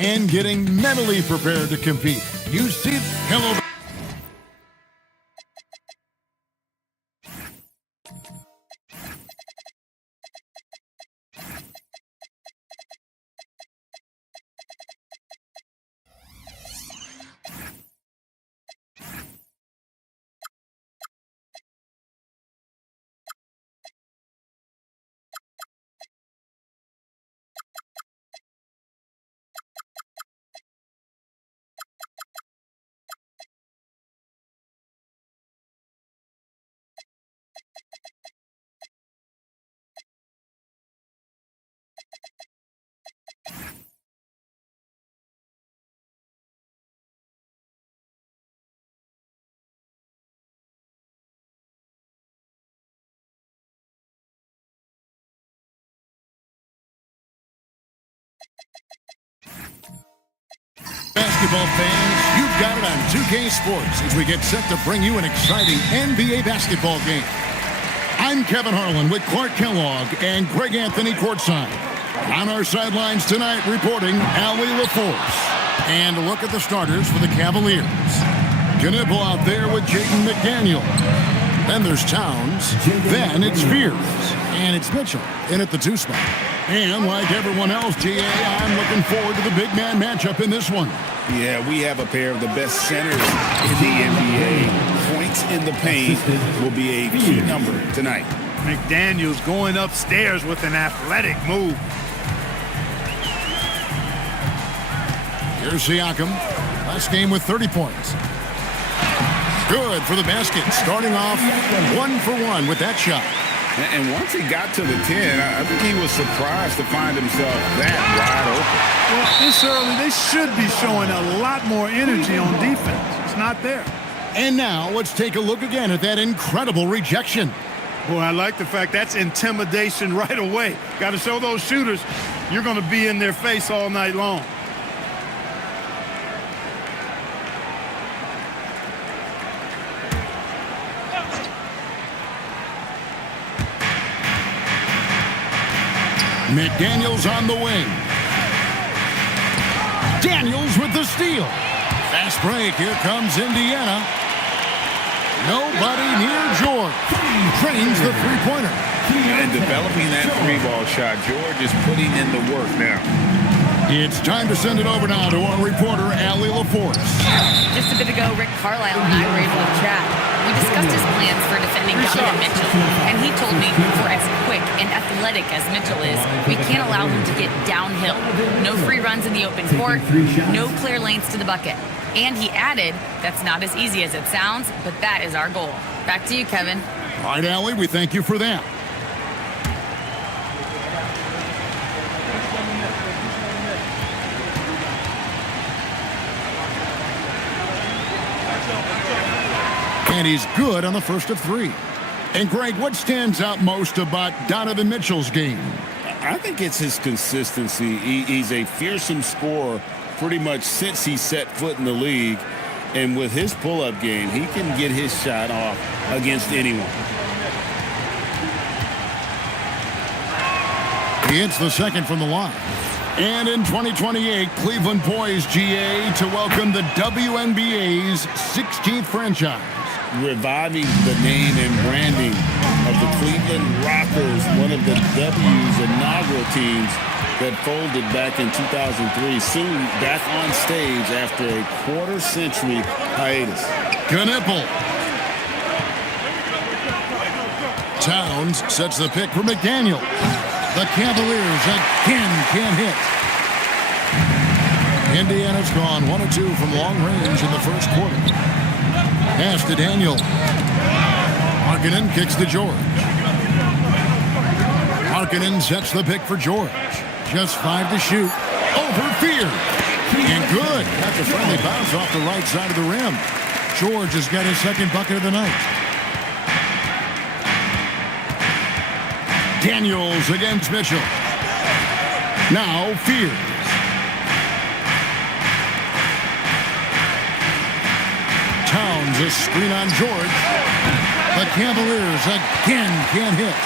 and getting mentally prepared to compete. You see, hello. Basketball fans, you've got it on 2K Sports as we get set to bring you an exciting NBA basketball game. I'm Kevin Harlan with Clark Kellogg and Greg Anthony courtside. On our sidelines tonight reporting Allie LaForce. And a look at the starters for the Cavaliers. Knipple out there with Jaden McDaniel. Then there's Towns. Then it's Fears. And it's Mitchell in at the 2 spot. And like everyone else, GA, I'm looking forward to the big man matchup in this one. Yeah, we have a pair of the best centers in the NBA. Points in the paint will be a key number tonight. McDaniels going upstairs with an athletic move. Here's Siakam. Last game with 30 points. Good for the basket. Starting off 1 for 1 with that shot. And once he got to the 10, I think he was surprised to find himself that wide open. Well, this early, they should be showing a lot more energy on defense. It's not there. And now let's take a look again at that incredible rejection. Boy, I like the fact that's intimidation right away. Got to show those shooters you're going to be in their face all night long. McDaniels on the wing. Daniels with the steal. Fast break. Here comes Indiana. Nobody near George. Trains the three-pointer. And developing that three-ball shot, George is putting in the work now. It's time to send it over now to our reporter, Allie LaForce. Just a bit ago, Rick Carlisle and I were able to chat. We discussed his plans for defending Donovan Mitchell, and he told me for as quick and athletic as Mitchell is, we can't allow him to get downhill. No free runs in the open court, no clear lanes to the bucket. And he added, that's not as easy as it sounds, but that is our goal. Back to you, Kevin. All right, Allie, we thank you for that. And he's good on the first of 3. And, Greg, what stands out most about Donovan Mitchell's game? I think it's his consistency. He's a fearsome scorer pretty much since he set foot in the league. And with his pull-up game, he can get his shot off against anyone. He hits the second from the line. And in 2028, Cleveland poised, GA, to welcome the WNBA's 16th franchise. Reviving the name and branding of the Cleveland Rockers, one of the W's inaugural teams that folded back in 2003, soon back on stage after a quarter-century hiatus. Knipple. Towns sets the pick for McDaniel. The Cavaliers again can't hit. Indiana's gone 1 of 2 from long range in the first quarter. Pass to Daniel. Markkanen kicks to George. Markkanen sets the pick for George. Just 5 to shoot. Over Fear. And good. Got the friendly bounce off the right side of the rim. George has got his second bucket of the night. Daniels against Mitchell. Now Fears. Towns a screen on George. The Cavaliers again can't hit.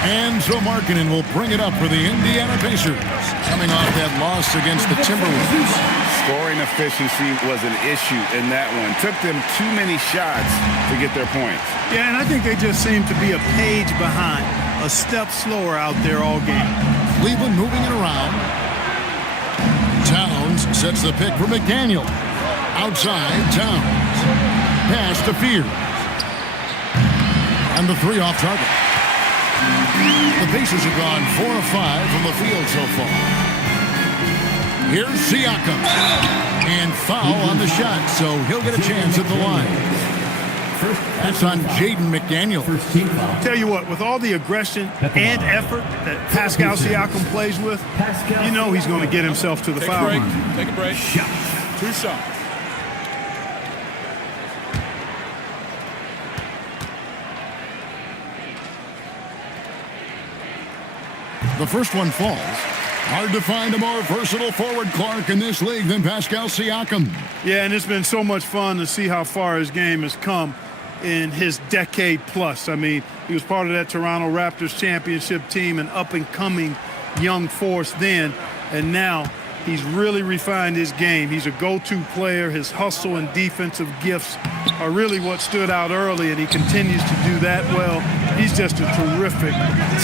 And so Markkanen will bring it up for the Indiana Pacers, coming off that loss against the Timberwolves. Scoring efficiency was an issue in that one. Took them too many shots to get their points. Yeah, and I think they just seem to be a page behind, a step slower out there all game. Cleveland moving it around. Towns sets the pick for McDaniel. Outside, Towns. Pass to Fears. And the three off target. The Pacers have gone 4 of 5 from the field so far. Here's Siakam. And foul on the shot, so he'll get a chance at the line. That's on Jaden McDaniel. Tell you what, with all the aggression and effort that Pascal Siakam plays with, you know he's going to get himself to the foul line. Take a break. Two shots. The first one falls. Hard to find a more versatile forward, Clark, in this league than Pascal Siakam. Yeah, and it's been so much fun to see how far his game has come in his decade plus. I mean, he was part of that Toronto Raptors championship team, an up-and-coming young force then, and now he's really refined his game. He's a go-to player. His hustle and defensive gifts are really what stood out early, and he continues to do that well. He's just a terrific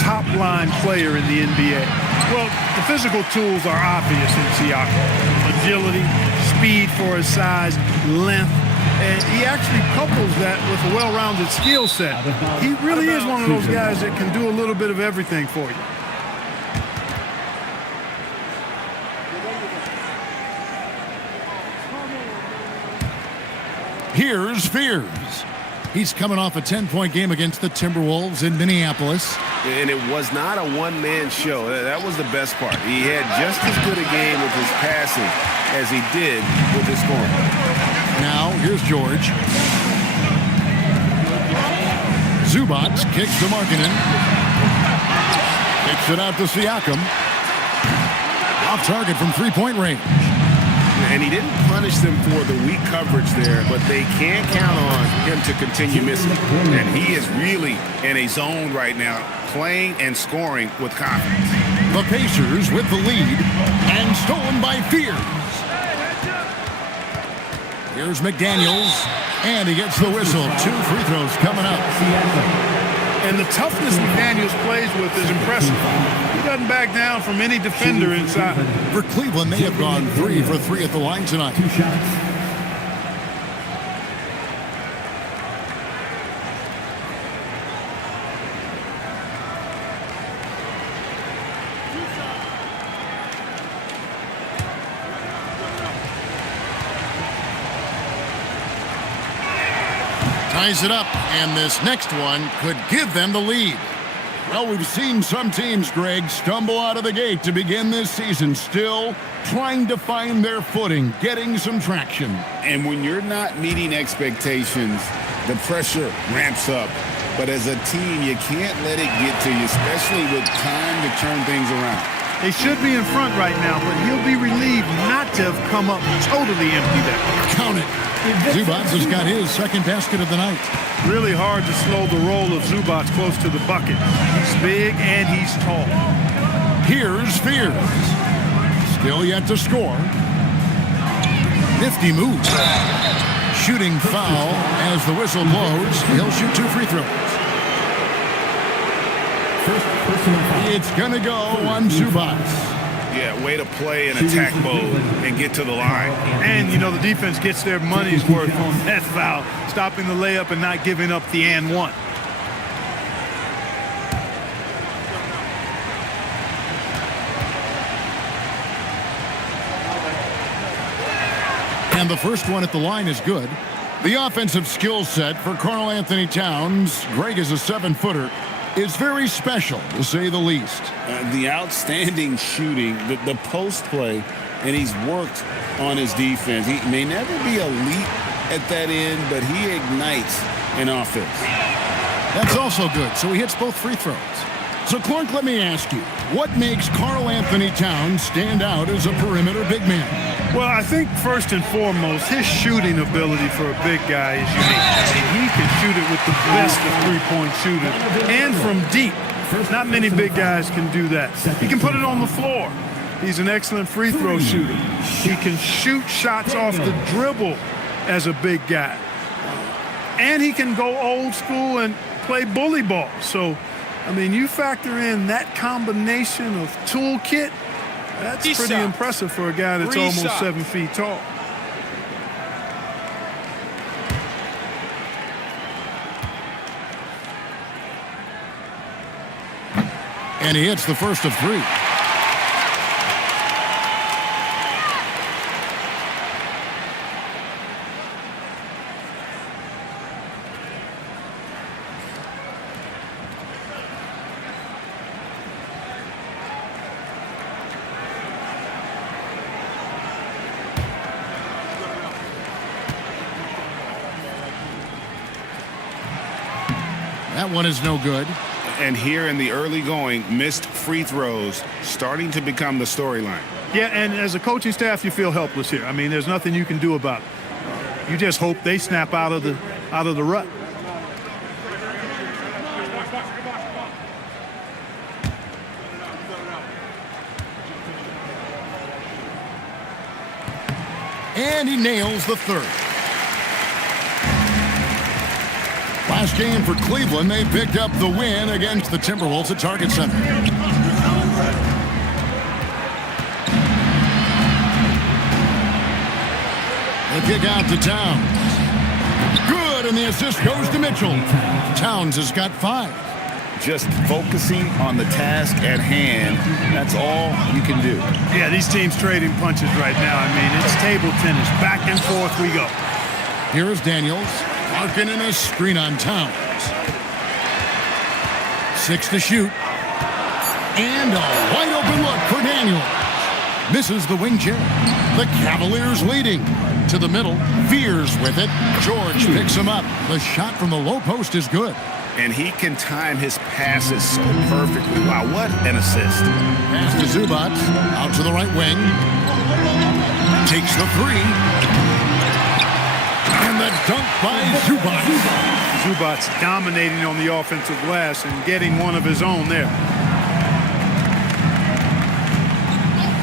top-line player in the NBA. Well, the physical tools are obvious in Siakam. Agility, speed for his size, length, and he actually couples that with a well-rounded skill set. He really is one of those guys that can do a little bit of everything for you. Here's Fears. He's coming off a 10-point game against the Timberwolves in Minneapolis. And it was not a one-man show. That was the best part. He had just as good a game with his passing as he did with his scoring. Now, here's George. Zubac kicks to Markkanen. Kicks it out to Siakam. Off target from three-point range. And he didn't punish them for the weak coverage there, but they can't count on him to continue missing. And he is really in a zone right now, playing and scoring with confidence. The Pacers with the lead, and stolen by Fears. Here's McDaniels, and he gets the whistle. 2 free throws coming up. And the toughness McDaniels plays with is impressive. He doesn't back down from any defender inside. For Cleveland, they have gone 3 for 3 at the line tonight. 2 shots. Ties it up, and this next one could give them the lead. Well, we've seen some teams, Greg, stumble out of the gate to begin this season, still trying to find their footing, getting some traction. And when you're not meeting expectations, the pressure ramps up. But as a team, you can't let it get to you, especially with time to turn things around. They should be in front right now, but he'll be relieved not to have come up totally empty there. Count it. Zubac has got his second basket of the night. Really hard to slow the roll of Zubac close to the bucket. He's big and he's tall. Here's Fears. Still yet to score. Nifty move. Shooting foul as the whistle blows. He'll shoot 2 free throws. It's going to go on Zubac. Yeah, way to play in attack mode and get to the line. And, you know, the defense gets their money's worth on that foul, stopping the layup and not giving up the and one. And the first one at the line is good. The offensive skill set for Karl Anthony Towns, Greg is a 7-footer, is very special, to say the least. The outstanding shooting, the post play, and he's worked on his defense. He may never be elite at that end, but he ignites an offense. That's also good, so he hits both free throws. So, Clark, let me ask you, what makes Karl Anthony Towns stand out as a perimeter big man? Well, I think first and foremost, his shooting ability for a big guy is unique. I mean, he can shoot it with the best of three-point shooters and from deep. Not many big guys can do that. He can put it on the floor. He's an excellent free throw shooter. He can shoot shots off the dribble as a big guy. And he can go old school and play bully ball. So, I mean, you factor in that combination of toolkit, that's pretty impressive for a guy that's almost 7 feet tall. And he hits the first of 3. That one is no good. And here in the early going, missed free throws starting to become the storyline. Yeah, and as a coaching staff, you feel helpless here. I mean, there's nothing you can do about it. You just hope they snap out of the rut. And he nails the third. Last game for Cleveland, they picked up the win against the Timberwolves at Target Center. The kick out to Towns. Good, and the assist goes to Mitchell. Towns has got 5. Just focusing on the task at hand, that's all you can do. Yeah, these teams trading punches right now. I mean, it's table tennis. Back and forth we go. Here is Daniels. Larkin in a screen on Towns. 6 to shoot. And a wide open look for Daniels. Misses the wing chair. The Cavaliers leading. To the middle. Fears with it. George picks him up. The shot from the low post is good. And he can time his passes so perfectly. Wow, what an assist. Pass to Zubac. Out to the right wing. Takes the 3. And the dunk by Zubac. Zubac's dominating on the offensive glass and getting one of his own there.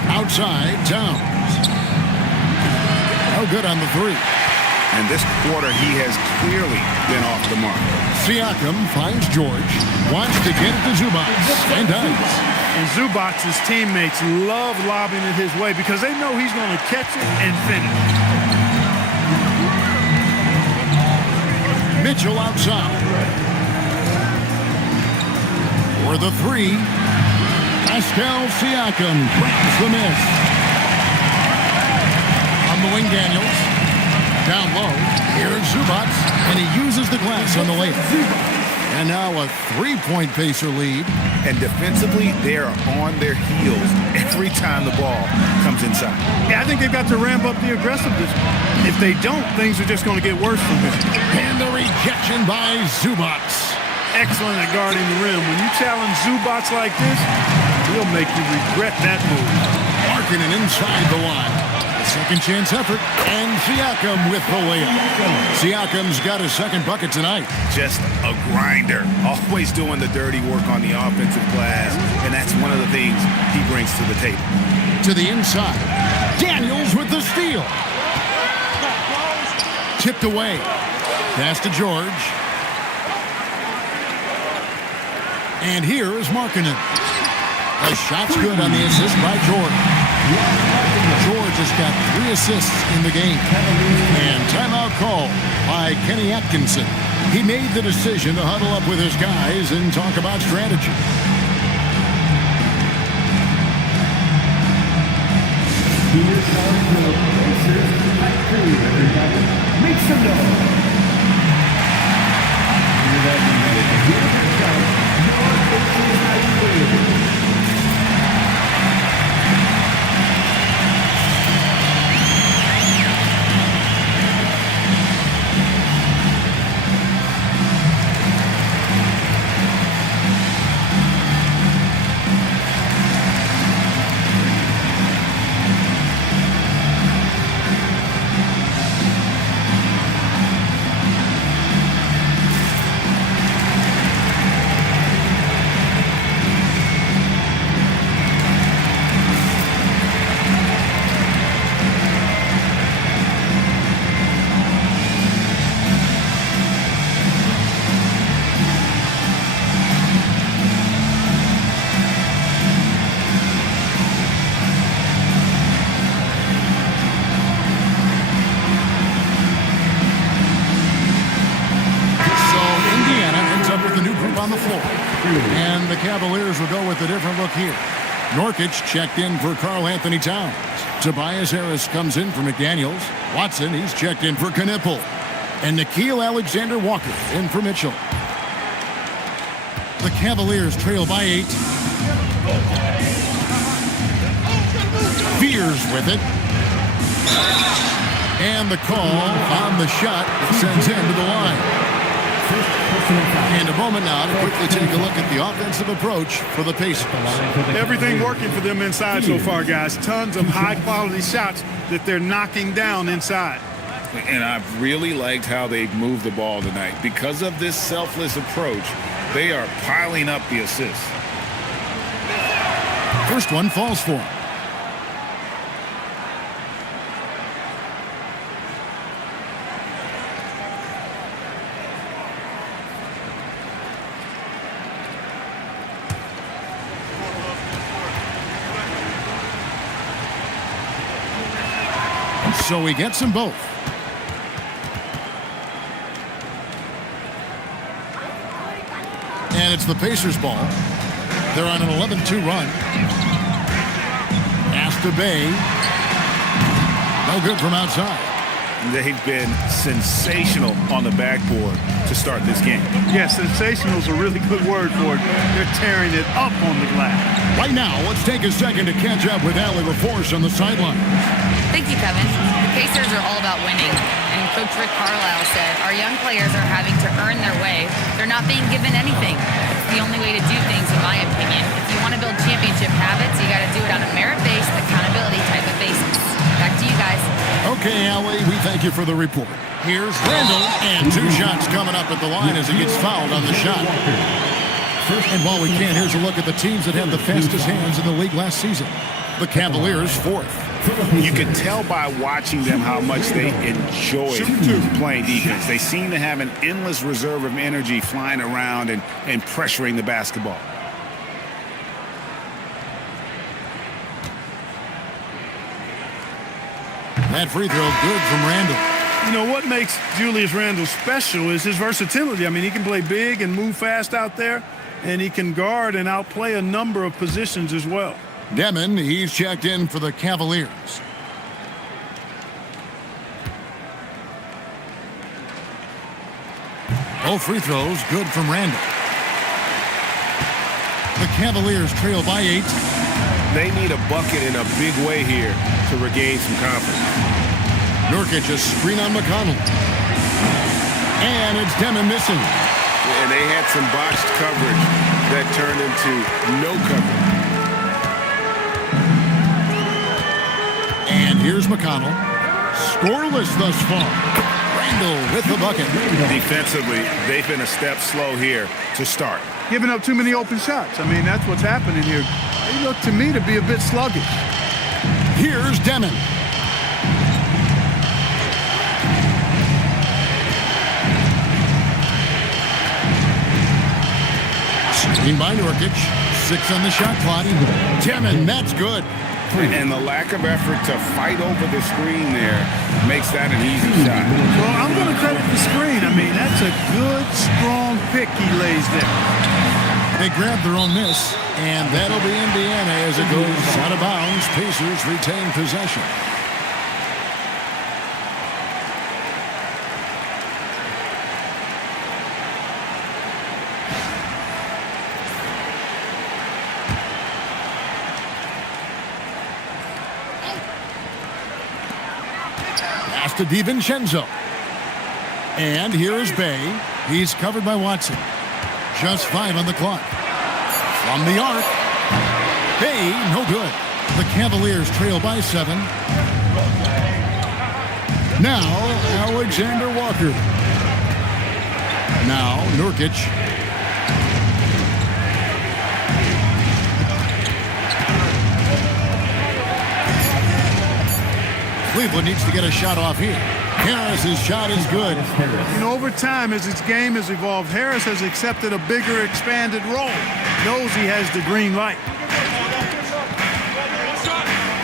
Outside, Towns. No good on the 3. And this quarter, he has clearly been off the mark. Siakam finds George. Wants to get it to Zubac. And does. And Zubac's teammates love lobbing it his way because they know he's going to catch it and finish. Mitchell outside. For the 3. Pascal Siakam grabs the miss. On the wing, Daniels. Down low. Here's Zubac. And he uses the glass on the layup. And now a 3-point Pacer lead. And defensively, they are on their heels every time the ball comes inside. Yeah, I think they've got to ramp up the aggressiveness. If they don't, things are just going to get worse from here. And the rejection by Zubac. Excellent at guarding the rim. When you challenge Zubac like this, he'll make you regret that move. Markkanen inside the line. Second chance effort. And Siakam with the layup. Siakam's got his second bucket tonight. Just a grinder. Always doing the dirty work on the offensive glass. And that's one of the things he brings to the table. To the inside. Daniels with the steal. Tipped away. Pass to George. And here is Markkanen. The shot's good on the assist by George. George has got 3 assists in the game. And timeout call by Kenny Atkinson. He made the decision to huddle up with his guys and talk about strategy. Make some noise. And the Cavaliers will go with a different look here. Nurkic checked in for Karl Anthony Towns. Tobias Harris comes in for McDaniels. Watson, he's checked in for Knipple. And Nickeil Alexander-Walker in for Mitchell. The Cavaliers trail by 8. Fears with it. And the call on the shot sends him to the line. And a moment now to quickly take a look at the offensive approach for the Pacers. Everything working for them inside so far, guys. Tons of high-quality shots that they're knocking down inside. And I've really liked how they've moved the ball tonight. Because of this selfless approach, they are piling up the assists. First one falls for him. So he gets them both. And it's the Pacers' ball. They're on an 11-2 run. Pass to Bay. No good from outside. They've been sensational on the backboard to start this game. Yeah, sensational is a really good word for it. They're tearing it up on the glass. Right now, let's take a second to catch up with Allie LaForce on the sideline. Thank you, Kevin. The Pacers are all about winning. And Coach Rick Carlisle said, our young players are having to earn their way. They're not being given anything. It's the only way to do things, in my opinion. If you want to build championship habits, you got to do it on a merit-based, accountability type of basis. Back to you guys. Okay, Allie, we thank you for the report. Here's Randall, and 2 shots coming up at the line as he gets fouled on the shot. And while we can, here's a look at the teams that had the fastest hands in the league last season. The Cavaliers, 4th. You can tell by watching them how much they enjoy playing defense. They seem to have an endless reserve of energy flying around and pressuring the basketball. That free throw good from Randall. You know, what makes Julius Randle special is his versatility. I mean, he can play big and move fast out there, and he can guard and outplay a number of positions as well. Demon, he's checked in for the Cavaliers. Both free throws good from Randall. The Cavaliers trail by 8. They need a bucket in a big way here to regain some confidence. Nurkic a screen on McConnell. And it's Demon missing. And they had some botched coverage that turned into no coverage. And here's McConnell. Scoreless thus far. Randall with the bucket. Defensively, they've been a step slow here to start. Giving up too many open shots. I mean, that's what's happening here. They look to me to be a bit sluggish. Here's Demon. Screen by Nurkic. 6 on the shot clock. Demon, that's good. And the lack of effort to fight over the screen there makes that an easy shot. Well, I'm going to credit the screen. I mean, that's a good, strong pick he lays there. They grab their own miss, and that'll be Indiana as it goes out of bounds. Pacers retain possession. Pass to DiVincenzo. And here is Bay. He's covered by Watson. Just 5 on the clock. From the arc. Bay, no good. The Cavaliers trail by 7. Now, Alexander Walker. Now, Nurkic. Cleveland needs to get a shot off here. Harris's shot is good. You know, over time, as his game has evolved, Harris has accepted a bigger, expanded role. Knows he has the green light.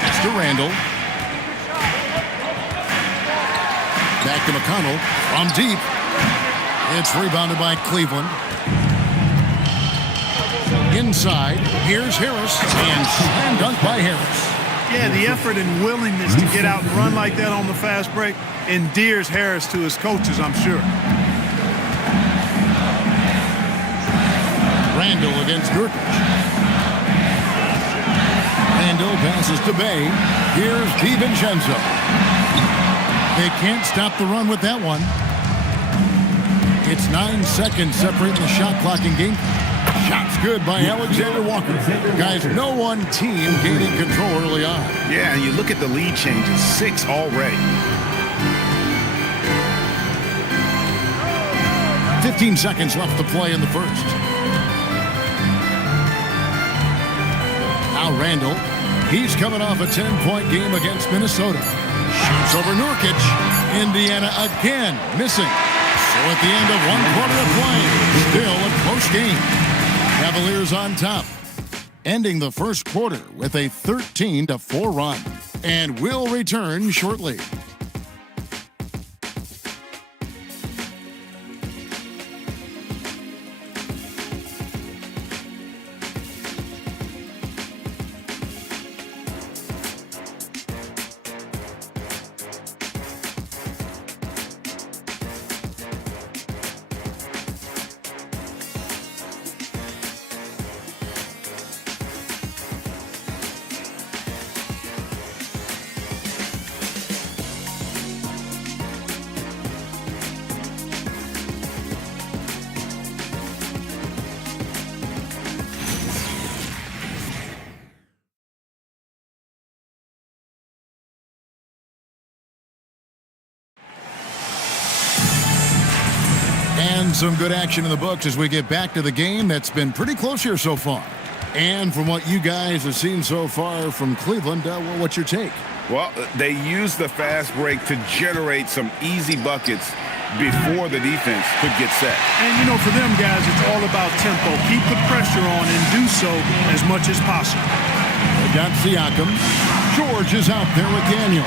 It's to Randall. Back to McConnell. From deep. It's rebounded by Cleveland. Inside, here's Harris, and slam dunk by Harris. Yeah, the effort and willingness to get out and run like that on the fast break endears Harris to his coaches, I'm sure. Randall against Nurkic. Randall passes to Bay. Here's DiVincenzo. They can't stop the run with that one. It's 9 seconds separating the shot clock in game. Shots good by Alexander Walker. Guys, no one team gaining control early on. Yeah, and you look at the lead changes, 6 already. 15 seconds left to play in the first. Now Randall. He's coming off a 10-point game against Minnesota. Shoots over Nurkic. Indiana again missing. So at the end of 1 quarter of play, still a close game. Cavaliers on top, ending the first quarter with a 13-4 run. And we'll return shortly. And some good action in the books as we get back to the game that's been pretty close here so far. And from what you guys have seen so far from Cleveland, what's your take? Well, they used the fast break to generate some easy buckets before the defense could get set. And, you know, for them guys, it's all about tempo. Keep the pressure on and do so as much as possible. They got Siakam. George is out there with Daniel.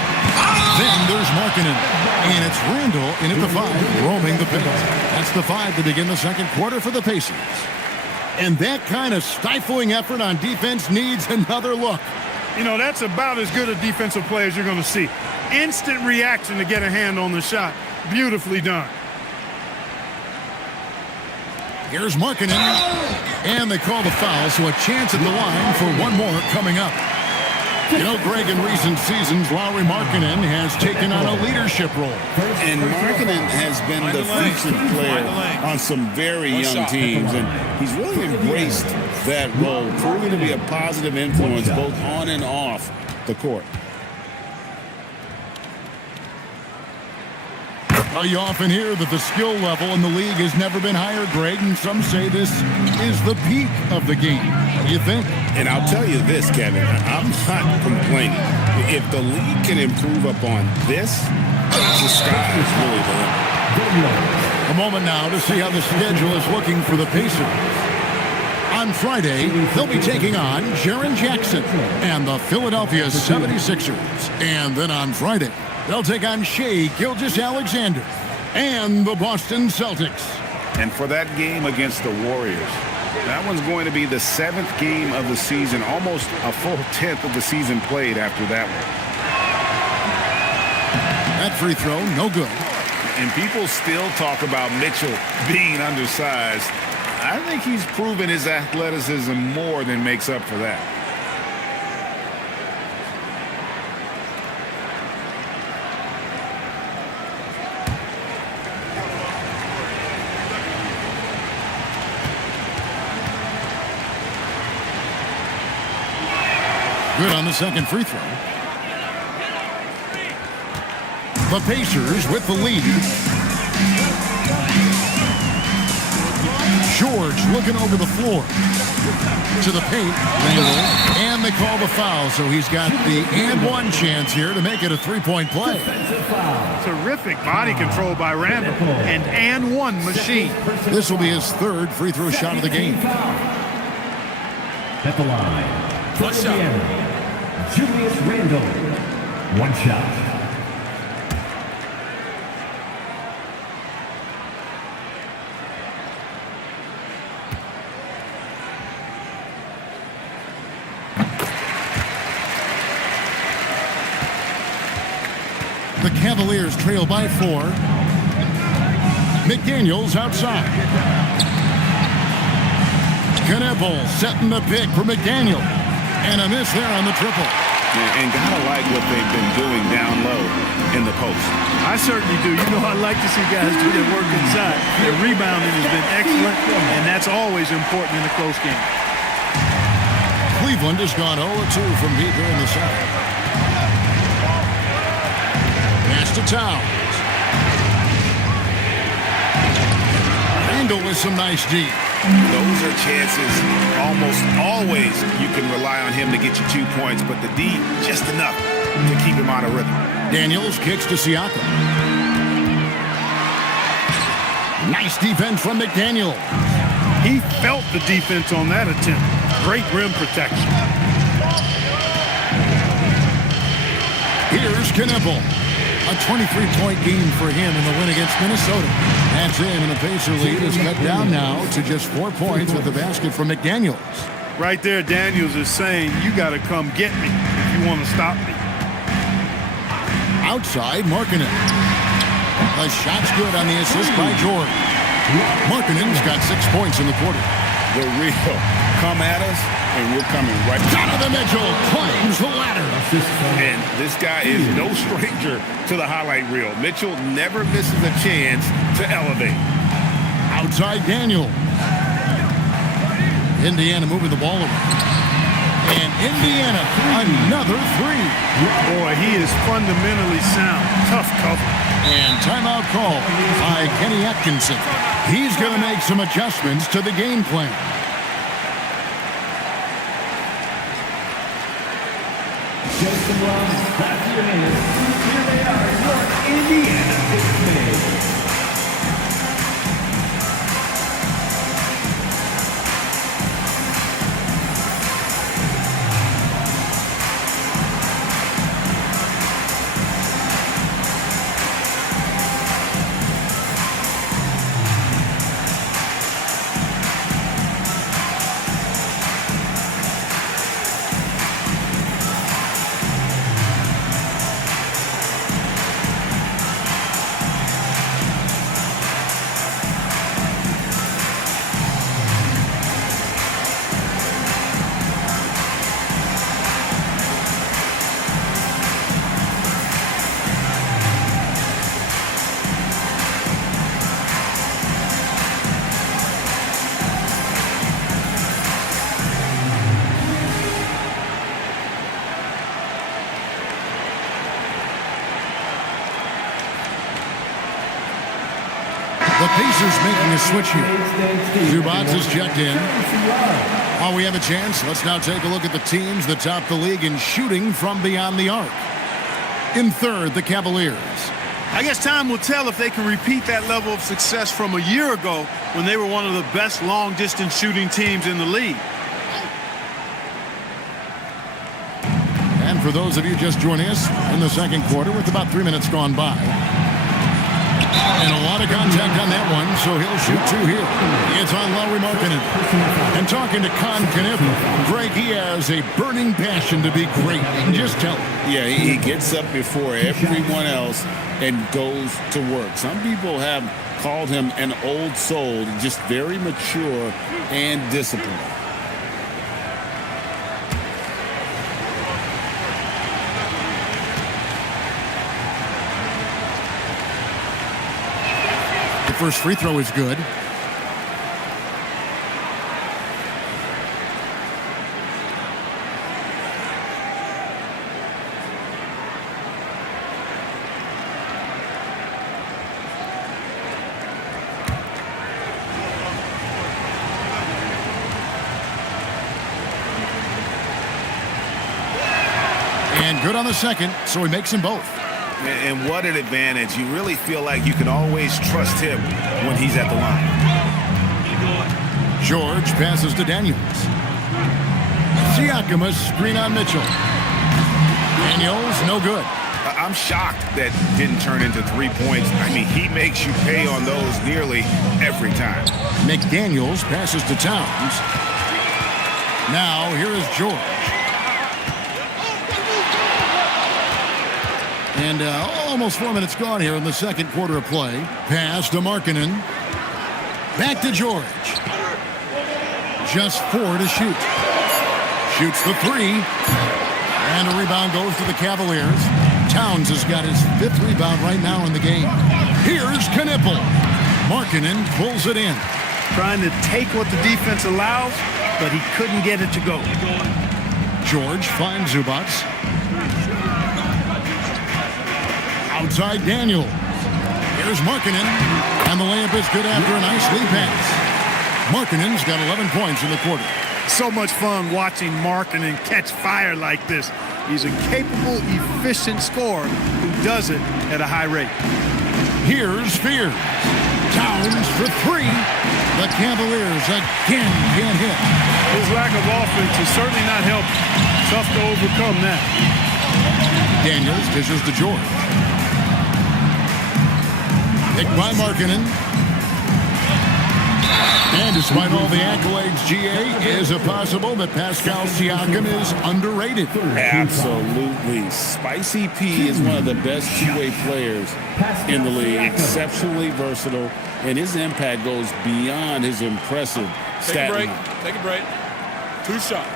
Then there's Markkanen. And it's Randall in at the 5, roaming the paint. That's the 5 to begin the second quarter for the Pacers. And that kind of stifling effort on defense needs another look. You know, that's about as good a defensive play as you're going to see. Instant reaction to get a hand on the shot. Beautifully done. Here's Markkanen. And they call the foul, so a chance at the line for one more coming up. You know, Greg, in recent seasons, Lauri Markkanen has taken on a leadership role. And Markkanen has been the featured player on some very young teams, and he's really embraced that role, proving to be a positive influence both on and off the court. Well, you often hear that the skill level in the league has never been higher, Greg, and some say this is the peak of the game. What do you think? And I'll tell you this, Kevin, I'm not complaining. If the league can improve upon this, the sky is really the limit. A moment now to see how the schedule is looking for the Pacers. On Friday, they'll be taking on Jaren Jackson and the Philadelphia 76ers. And then on Friday, they'll take on Shai Gilgeous-Alexander and the Boston Celtics. And for that game against the Warriors, that one's going to be the 7th game of the season, almost a full 10th of the season played after that one. That free throw, no good. And people still talk about Mitchell being undersized. I think he's proven his athleticism more than makes up for that. Good on the second free throw. The Pacers with the lead. George looking over the floor to the paint. Randall, and they call the foul, so he's got the and-one chance here to make it a three-point play. Terrific body control by Randall. And-one machine. This will be his third free throw shot of the game. At the line, for Indiana, Julius Randle. One shot. The Cavaliers trail by 4. McDaniels outside. Knippel setting the pick for McDaniel. And a miss there on the triple. And gotta like what they've been doing down low in the post. I certainly do. You know, I like to see guys do their work inside. Their rebounding has been excellent, and that's always important in a close game. Cleveland has gone 0-2 from deep here in the second. Pass to Towns. Randall with some nice D. Those are chances almost always you can rely on him to get you 2 points, but the D just enough to keep him out of rhythm. Daniels kicks to Siakam. Nice defense from McDaniel. He felt the defense on that attempt. Great rim protection. Here's Knippel. A 23-point game for him in the win against Minnesota. That's in, and the Pacer lead is cut down now to just 4 points with the basket from McDaniels. Right there, Daniels is saying, you got to come get me if you want to stop me. Outside, Markkanen. The shot's good on the assist by George. Markkanen's got 6 points in the quarter. The real come at us, and we're coming right. Donovan Mitchell climbs the ladder. And this guy is no stranger to the highlight reel. Mitchell never misses a chance to elevate. Outside Daniel. Indiana moving the ball over. And Indiana, another 3. Boy, he is fundamentally sound. Tough cover. And timeout call by Kenny Atkinson. He's going to make some adjustments to the game plan. Just the last 5 minutes. Here they are, your Indiana Pistons. The Pacers making a switch here. Zubac is checked in. While we have a chance, let's now take a look at the teams that top the league in shooting from beyond the arc. In third, the Cavaliers. I guess time will tell if they can repeat that level of success from a year ago when they were one of the best long-distance shooting teams in the league. And for those of you just joining us in the second quarter with about 3 minutes gone by. And a lot of contact on that one, so he'll shoot 2 here. It's on Lauri Markkanen. And talking to Knippel, Greg, he has a burning passion to be great. Just tell him. Yeah, he gets up before everyone else and goes to work. Some people have called him an old soul, just very mature and disciplined. The first free throw is good. And good on the second, so he makes them both. And what an advantage. You really feel like you can always trust him when he's at the line. George passes to Daniels. Siakam, a screen on Mitchell. Daniels, no good. I'm shocked that didn't turn into 3 points. I mean, he makes you pay on those nearly every time. McDaniels passes to Towns. Now, here is George. And almost 4 minutes gone here in the second quarter of play. Pass to Markkanen. Back to George. Just 4 to shoot. Shoots the 3. And a rebound goes to the Cavaliers. Towns has got his 5th rebound right now in the game. Here's Knippel. Markkanen pulls it in. Trying to take what the defense allows, but he couldn't get it to go. George finds Zubac. Outside Daniel. Here's Markkanen. And the layup is good after a nice lead pass. Markkanen's got 11 points in the quarter. So much fun watching Markkanen catch fire like this. He's a capable, efficient scorer who does it at a high rate. Here's Spears. Towns for 3. The Cavaliers again can't hit. His lack of offense is certainly not helping. Tough to overcome that. Daniels dishes to George. Picked by Markkanen. And despite all the accolades, GA, is it possible that Pascal Siakam is underrated? Absolutely. Spicy P is one of the best two-way players in the league. Exceptionally versatile, and his impact goes beyond his impressive stat line. Take a break. 2 shots.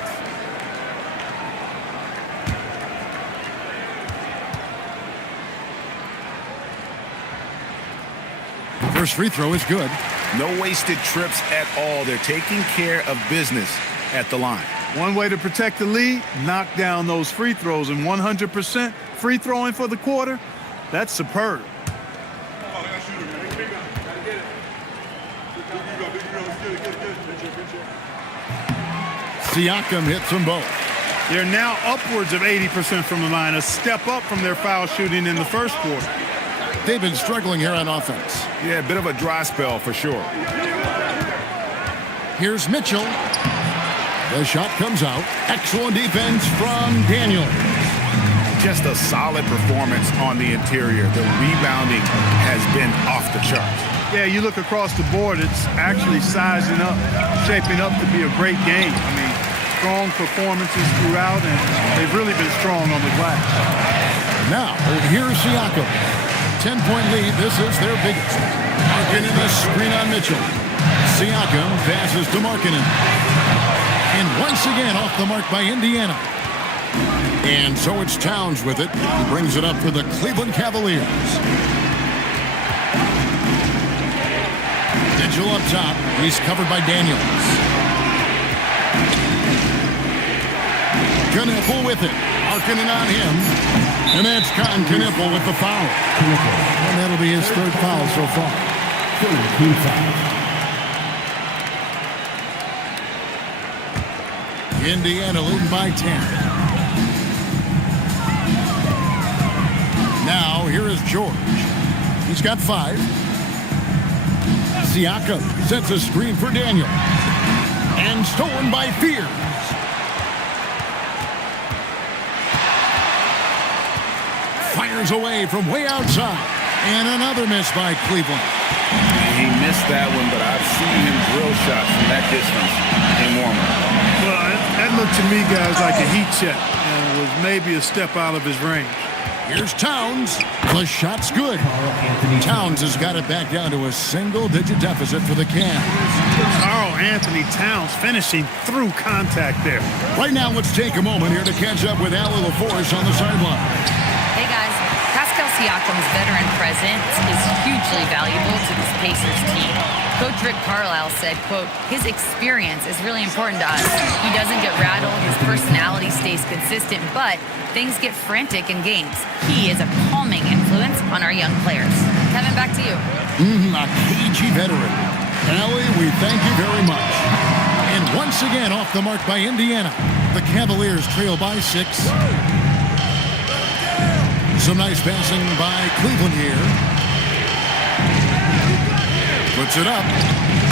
First free throw is good. No wasted trips at all. They're taking care of business at the line. One way to protect the lead, knock down those free throws, and 100% free throwing for the quarter, that's superb. Siakam hits them both. They're now upwards of 80% from the line, a step up from their foul shooting in the first quarter. They've been struggling here on offense. Yeah, a bit of a dry spell for sure. Here's Mitchell. The shot comes out. Excellent defense from Daniel. Just a solid performance on the interior. The rebounding has been off the charts. Yeah, you look across the board, it's actually sizing up, shaping up to be a great game. I mean, strong performances throughout, and they've really been strong on the glass. Now, here's Siakam. 10-point lead. This is their biggest. Markkanen a screen on Mitchell. Siakam passes to Markkanen. And once again off the mark by Indiana. And so it's Towns with it. He brings it up for the Cleveland Cavaliers. Mitchell up top. He's covered by Daniels. Knippel with it. Markkanen on him. And that's Knippel with the foul. And that'll be his 3rd foul so far. Indiana leading by 10. Now, here is George. He's got 5. Siakam sets a screen for Daniel. And stolen by Fears. Fires away from way outside. And another miss by Cleveland. He missed that one, but I've seen him drill shots from that distance in warm-up. Well, that looked to me, guys, like a heat check, and was maybe a step out of his range. Here's Towns. The shot's good. Towns has got it back down to a single-digit deficit for the Cavs. Karl Anthony Towns finishing through contact there. Right now, let's take a moment here to catch up with Allie LaForce on the sideline. Hey guys, Pascal Siakam's veteran presence is hugely valuable to this Pacers team. Coach Rick Carlisle said, quote, his experience is really important to us. He doesn't get rattled, his personality stays consistent, but things get frantic in games. He is a calming influence on our young players. Kevin, back to you. A cagey veteran. Allie, we thank you very much. And once again, off the mark by Indiana. The Cavaliers trail by 6. Some nice passing by Cleveland here. Puts it up.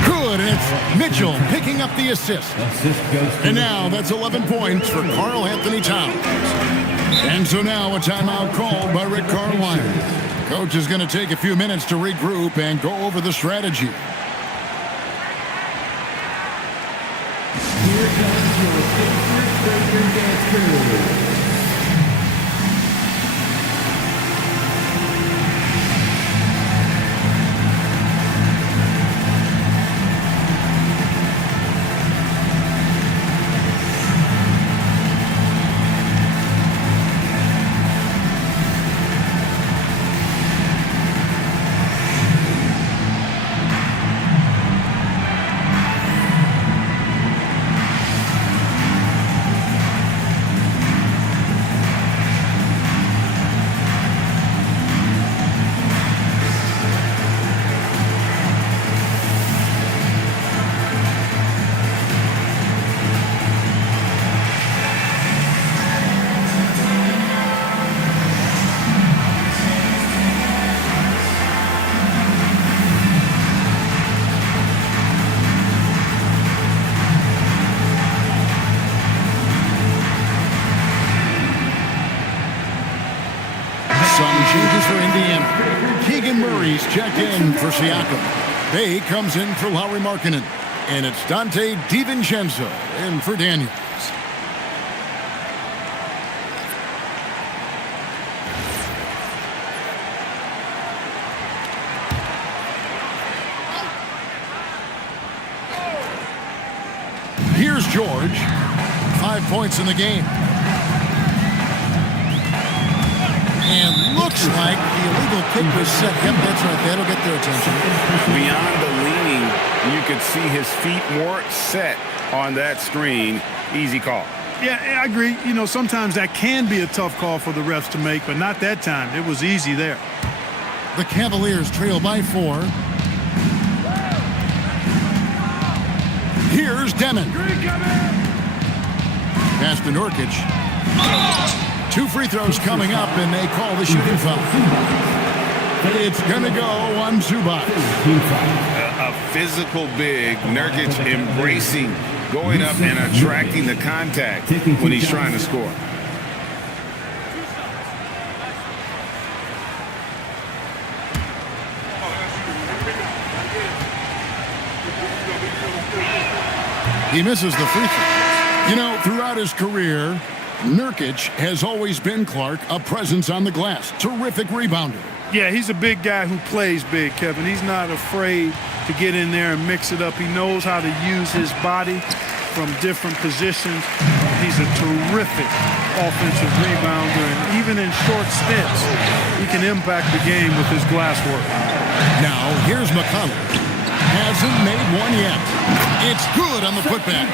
Good, and it's Mitchell picking up the assist. And now that's 11 points for Karl Anthony Towns. And so now a timeout called by Rick Carlisle. Coach is going to take a few minutes to regroup and go over the strategy. Here comes your Pacers Breaker Dance Crew. for Indiana. Keegan Murray's checked in for Siakam. Bay comes in for Lauri Markkanen. And it's Dante DiVincenzo in for Daniels. Here's George. 5 points in the game. And looks like the illegal kick was set. Yep, that's right. That'll get their attention. Beyond the leaning, you could see his feet more set on that screen. Easy call. Yeah, I agree. You know, sometimes that can be a tough call for the refs to make, but not that time. It was easy there. The Cavaliers trail by 4. Here's Demon. Pass to Nurkic. 2 free throws coming up, and they call the shooting foul. It's going to go on Zubac. A physical big. Nurkic embracing, going up and attracting the contact when he's trying to score. He misses the free throw. You know, throughout his career, Nurkic has always been, Clark, a presence on the glass. Terrific rebounder. Yeah, he's a big guy who plays big, Kevin. He's not afraid to get in there and mix it up. He knows how to use his body from different positions. He's a terrific offensive rebounder, and even in short stints, he can impact the game with his glass work. Now, here's McConnell. Hasn't made one yet. It's good on the putback.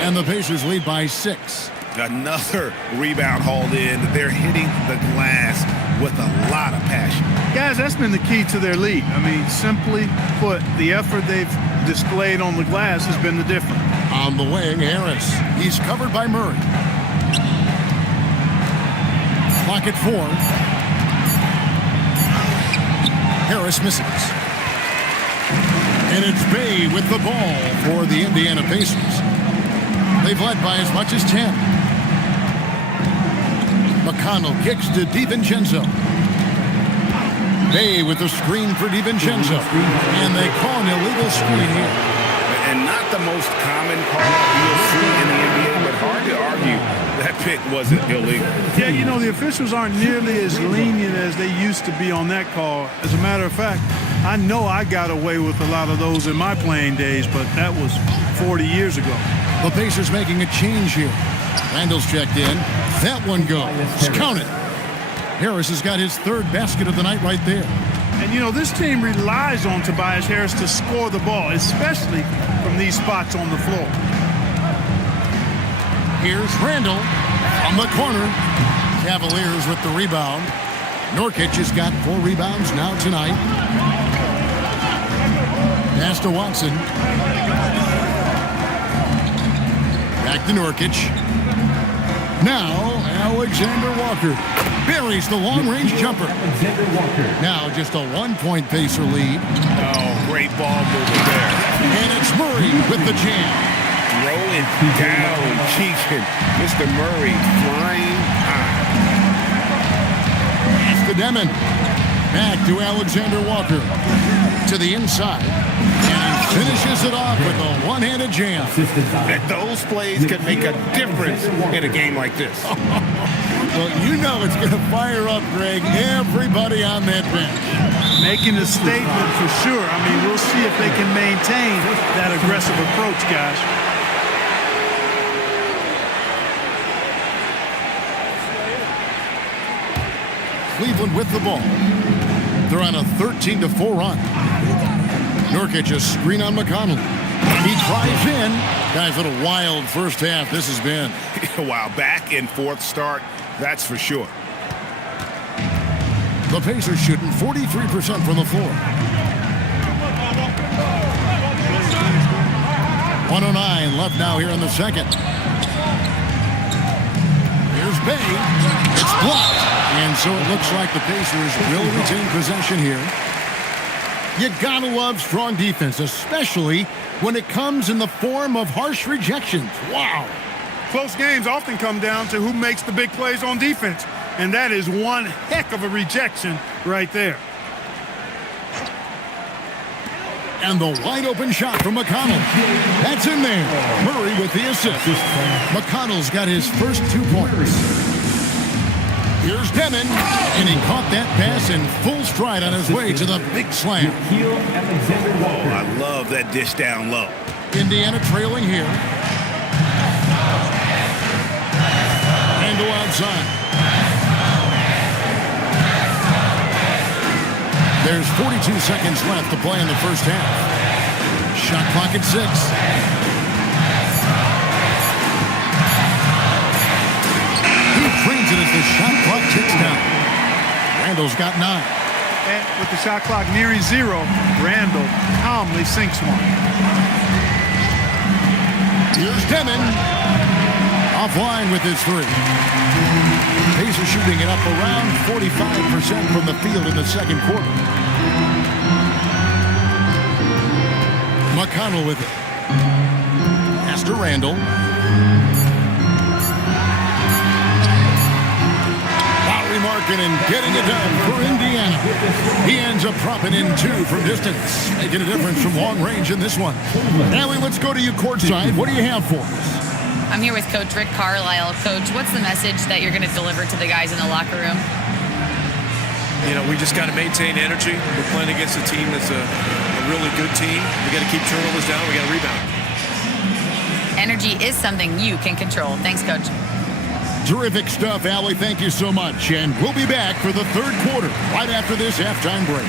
And the Pacers lead by 6. Another rebound hauled in. They're hitting the glass with a lot of passion. Guys, that's been the key to their lead. I mean, simply put, the effort they've displayed on the glass has been the difference. On the wing, Harris. He's covered by Murray. Clock at 4. Harris misses. And it's Bay with the ball for the Indiana Pacers. They've led by as much as 10. McConnell kicks to DiVincenzo. Bay with the screen for DiVincenzo. And they call an illegal screen here. And not the most common call you'll see in the NBA, but hard to argue that pick wasn't illegal. Yeah, you know, the officials aren't nearly as lenient as they used to be on that call. As a matter of fact, I know I got away with a lot of those in my playing days, but that was 40 years ago. The Pacers making a change here. Randall's checked in. That one goes. Count it. Harris has got his 3rd basket of the night right there. And, you know, this team relies on Tobias Harris to score the ball, especially from these spots on the floor. Here's Randall from the corner. Cavaliers with the rebound. Nurkic has got 4 rebounds now tonight. Pass to Watson. Back to Nurkic. Now, Alexander Walker buries the long-range jumper. Now, just a 1-point Pacer lead. Oh, great ball movement there. And it's Murray with the jam. Throwing down, Keegan. Mr. Murray flying high. Pass to Demon. Back to Alexander Walker. To the inside. And he finishes it off with a one-handed jam. Those plays can make a difference in a game like this. Well, you know it's going to fire up, Greg, everybody on that bench. Making a statement for sure. I mean, we'll see if they can maintain that aggressive approach, guys. Cleveland with the ball. They're on a 13-4 run. Nurkic a screen on McConnell. He drives in. Guys, what a wild first half this has been. Wow, back and forth start, that's for sure. The Pacers shooting 43% from the floor. 109 left now here in the second. Here's Bay. It's blocked. And so it looks like the Pacers will retain possession here. You gotta love strong defense, especially when it comes in the form of harsh rejections. Wow. Close games often come down to who makes the big plays on defense. And that is one heck of a rejection right there. And the wide open shot from McConnell. That's in there. Murray with the assist. McConnell's got his first 2 points. Here's Demon, and he caught that pass in full stride on his way to the big slam. Oh, I love that dish down low. Indiana trailing here. Randall outside. There's 42 seconds left to play in the first half. Shot clock at 6. He trains it as the shot clock ticks down. Randall's got 9. And with the shot clock nearing 0, Randall calmly sinks one. Here's Demon. Offline with his 3. Pacers shooting it up around 45% from the field in the second quarter. McConnell with it. Pass to Randall. Markkanen getting it done for Indiana. He ends up dropping in 2 from distance, making a difference from long range in this one. Allie, let's go to you courtside. What do you have for us? I'm here with Coach Rick Carlisle. Coach, what's the message that you're going to deliver to the guys in the locker room? You know, we just got to maintain energy. We're playing against a team that's a really good team. We got to keep turnovers down. We got to rebound. Energy is something you can control. Thanks, Coach. Terrific stuff, Allie. Thank you so much. And we'll be back for the third quarter right after this halftime break.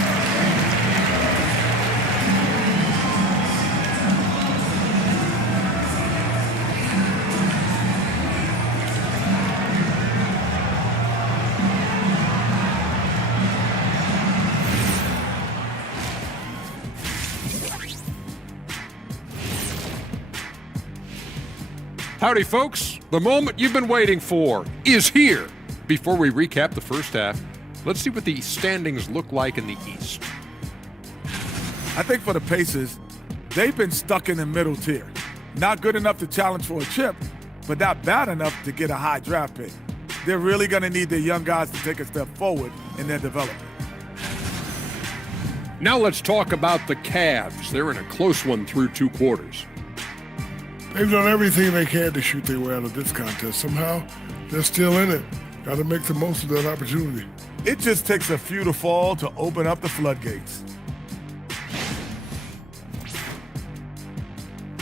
Howdy, folks. The moment you've been waiting for is here. Before we recap the first half, let's see what the standings look like in the East. I think for the Pacers, they've been stuck in the middle tier. Not good enough to challenge for a chip, but not bad enough to get a high draft pick. They're really going to need their young guys to take a step forward in their development. Now let's talk about the Cavs. They're in a close one through 2 quarters. They've done everything they can to shoot their way out of this contest. Somehow, they're still in it. Got to make the most of that opportunity. It just takes a few to fall to open up the floodgates.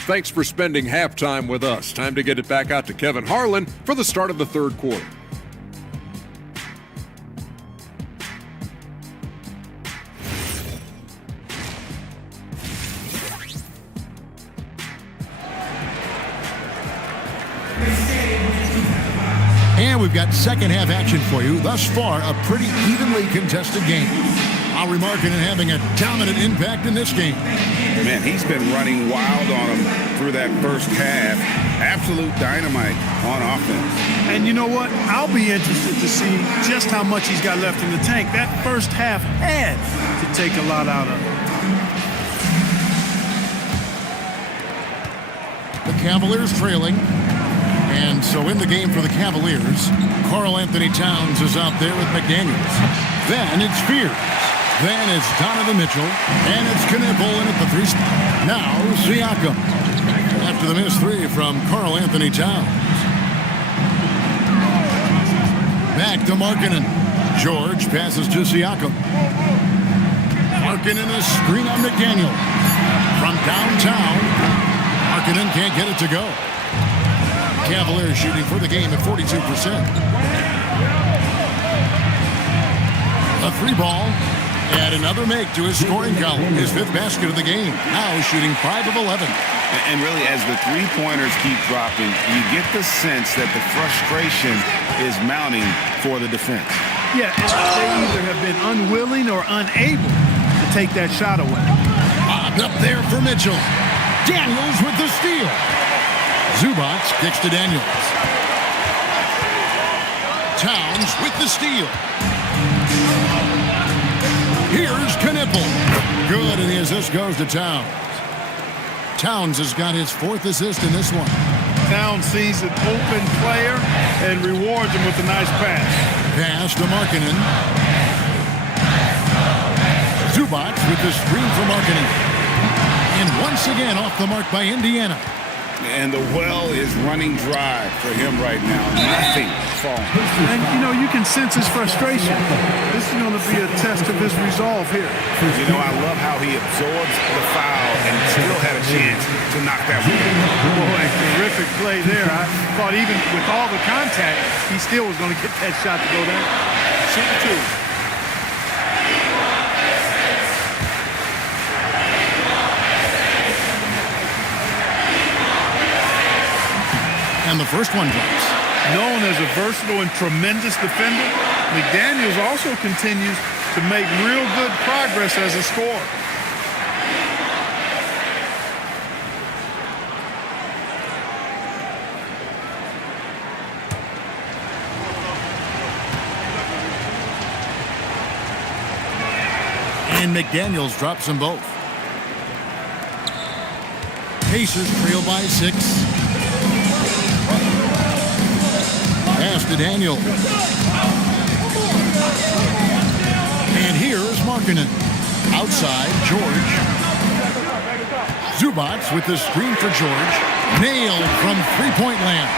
Thanks for spending halftime with us. Time to get it back out to Kevin Harlan for the start of the third quarter. And we've got second half action for you. Thus far, a pretty evenly contested game. Markkanen having a dominant impact in this game. Man, he's been running wild on him through that first half. Absolute dynamite on offense. And you know what? I'll be interested to see just how much he's got left in the tank. That first half had to take a lot out of him. The Cavaliers trailing. And so in the game for the Cavaliers, Karl Anthony Towns is out there with McDaniels. Then it's Spears. Then it's Donovan Mitchell. And it's Knippel in at the 3 spot. Now Siakam. After the missed 3 from Karl Anthony Towns. Back to Markkanen. George passes to Siakam. Markkanen a screen on McDaniel. From downtown, Markkanen can't get it to go. Cavaliers shooting for the game at 42%. A 3 ball. And another make to his scoring column. His 5th basket of the game. Now shooting 5 of 11. And really, as the 3-pointers keep dropping, you get the sense that the frustration is mounting for the defense. Yeah, and they either have been unwilling or unable to take that shot away. Lobbed up there for Mitchell. Daniels with the steal. Zubac kicks to Daniels. Towns with the steal. Here's Knippel. Good, and the assist goes to Towns. Towns has got his 4th assist in this one. Towns sees an open player, and rewards him with a nice pass. Pass to Markkanen. Zubac with the screen for Markkanen. And once again off the mark by Indiana. And the well is running dry for him right now. Nothing falling. And, you know, you can sense his frustration. This is going to be a test of his resolve here. You know, I love how he absorbs the foul and still had a chance to knock that one down. Boy, terrific play there. I thought even with all the contact, he still was going to get that shot to go down. Shoot 2. And the first one drops. Known as a versatile and tremendous defender, McDaniels also continues to make real good progress as a scorer. And McDaniels drops them both. Pacers trail by 6. Pass to Daniel. And here's Markkanen. Outside, George. Zubac with the screen for George. Nailed from three-point land.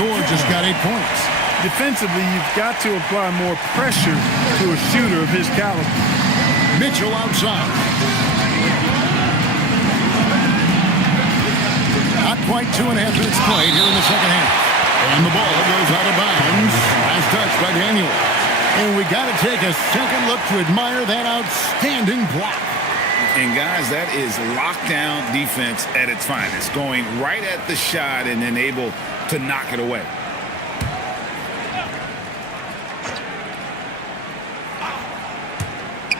George has got 8 points. Defensively, you've got to apply more pressure to a shooter of his caliber. Mitchell outside. Not quite 2.5 minutes played here in the second half. And the ball goes out of bounds. Last touch by Daniel. And we got to take a second look to admire that outstanding block. And guys, that is lockdown defense at its finest. Going right at the shot and then able to knock it away.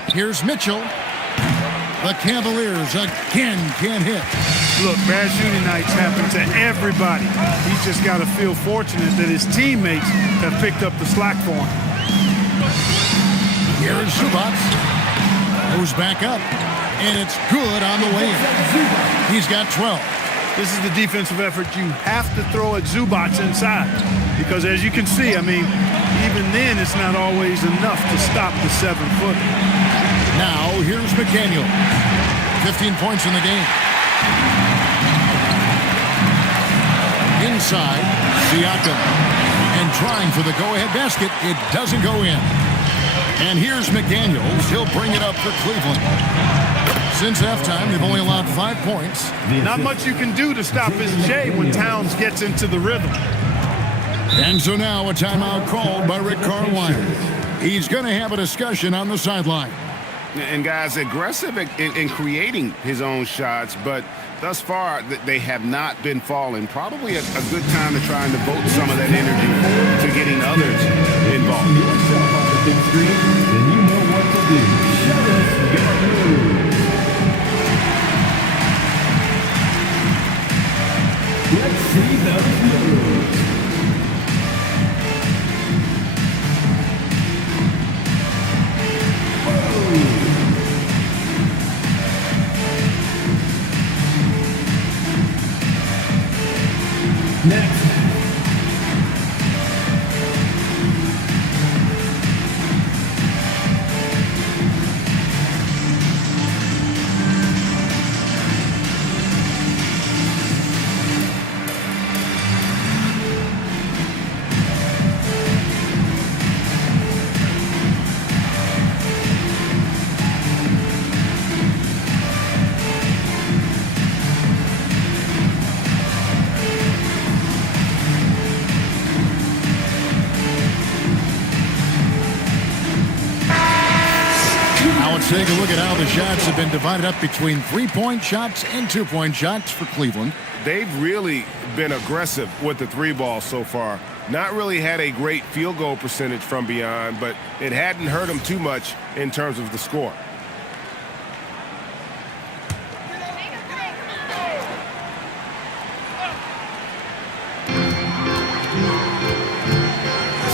Here's Mitchell. The Cavaliers again can't hit. Look, bad shooting nights happen to everybody. He's just got to feel fortunate that his teammates have picked up the slack for him. Here's Zubac. Goes back up. And it's good on the way in. He's got 12. This is the defensive effort you have to throw at Zubac inside. Because as you can see, I mean, even then it's not always enough to stop the 7-footer. Now, here's McDaniel. 15 points in the game. Inside, Siakam. And trying for the go-ahead basket. It doesn't go in. And here's McDaniels. He'll bring it up for Cleveland. Since halftime, they've only allowed 5 points. Not much you can do to stop his J when Towns gets into the rhythm. And so now a timeout called by Rick Carlisle. He's going to have a discussion on the sideline. And guys, aggressive in creating his own shots, but thus far they have not been falling. Probably a good time to try and devote some of that energy to getting others involved. If you yourself on the big screen, then you know what to do. Show us your moves. Let's see those moves. Next. Take a look at how the shots have been divided up between 3-point shots and 2-point shots for Cleveland. They've really been aggressive with the 3-ball so far. Not really had a great field goal percentage from beyond, but it hadn't hurt them too much in terms of the score.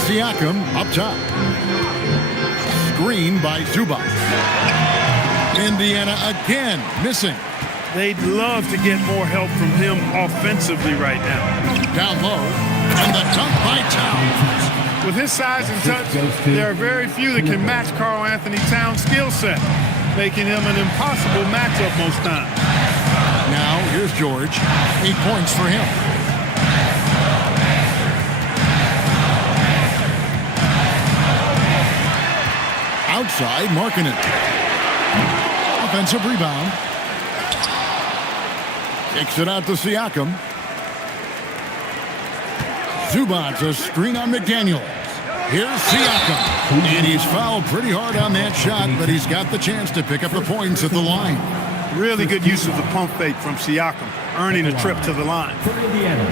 Siakam up top. Screen by Zubac. Indiana again missing. They'd love to get more help from him offensively right now. Down low. And the dunk by Towns. With his size and touch, there are very few that can match Karl Anthony Towns' skill set, making him an impossible matchup most times. Now, here's George. 8 points for him. Outside, Markkanen. Offensive rebound. Kicks it out to Siakam. Zubac, a screen on McDaniel. Here's Siakam. And he's fouled pretty hard on that shot, but he's got the chance to pick up the points at the line. Really good use of the pump fake from Siakam, earning a trip to the line.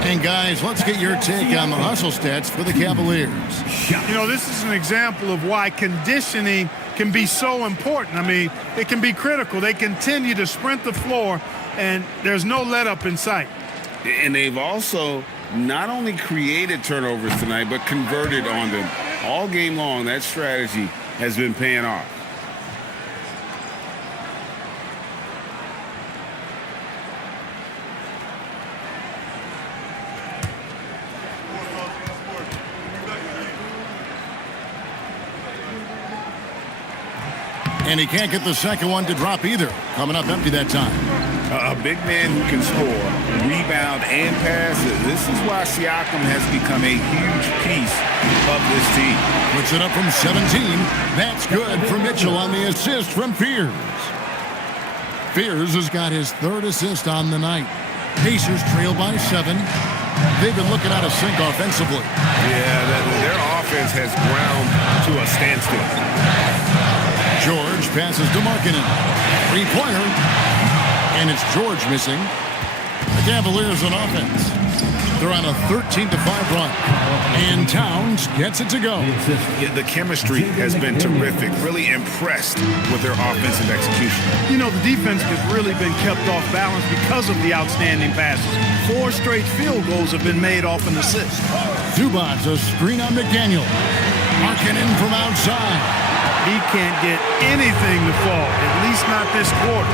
And guys, let's get your take on the hustle stats for the Cavaliers. You know, this is an example of why conditioning can be so important. I mean, it can be critical. They continue to sprint the floor, and there's no let-up in sight. And they've also not only created turnovers tonight, but converted on them. All game long, that strategy has been paying off. And he can't get the second one to drop either. Coming up empty that time. A big man who can score, rebound, and pass. This is why Siakam has become a huge piece of this team. Puts it up from 17. That's good for Mitchell on the assist from Fears. Fears has got his 3rd assist on the night. Pacers trail by 7. They've been looking out of sync offensively. Yeah, their offense has ground to a standstill. George passes to Markkanen. 3-pointer. And it's George missing. The Cavaliers on offense. They're on a 13-5 run. And Towns gets it to go. Yeah, the chemistry has been terrific. Really impressed with their offensive execution. You know, the defense has really been kept off balance because of the outstanding passes. 4 straight field goals have been made off an assist. Zubac, a screen on McDaniel. Markkanen from outside. He can't get anything to fall, at least not this quarter.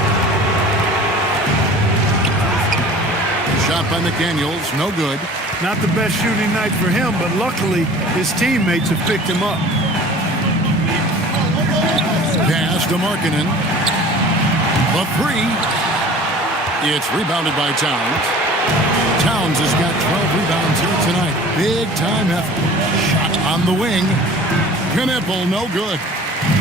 Shot by McDaniels, no good. Not the best shooting night for him, but luckily his teammates have picked him up. Pass to Markkanen. The 3. It's rebounded by Towns. Towns has got 12 rebounds here tonight. Big time effort. Shot on the wing. Knipple, no good.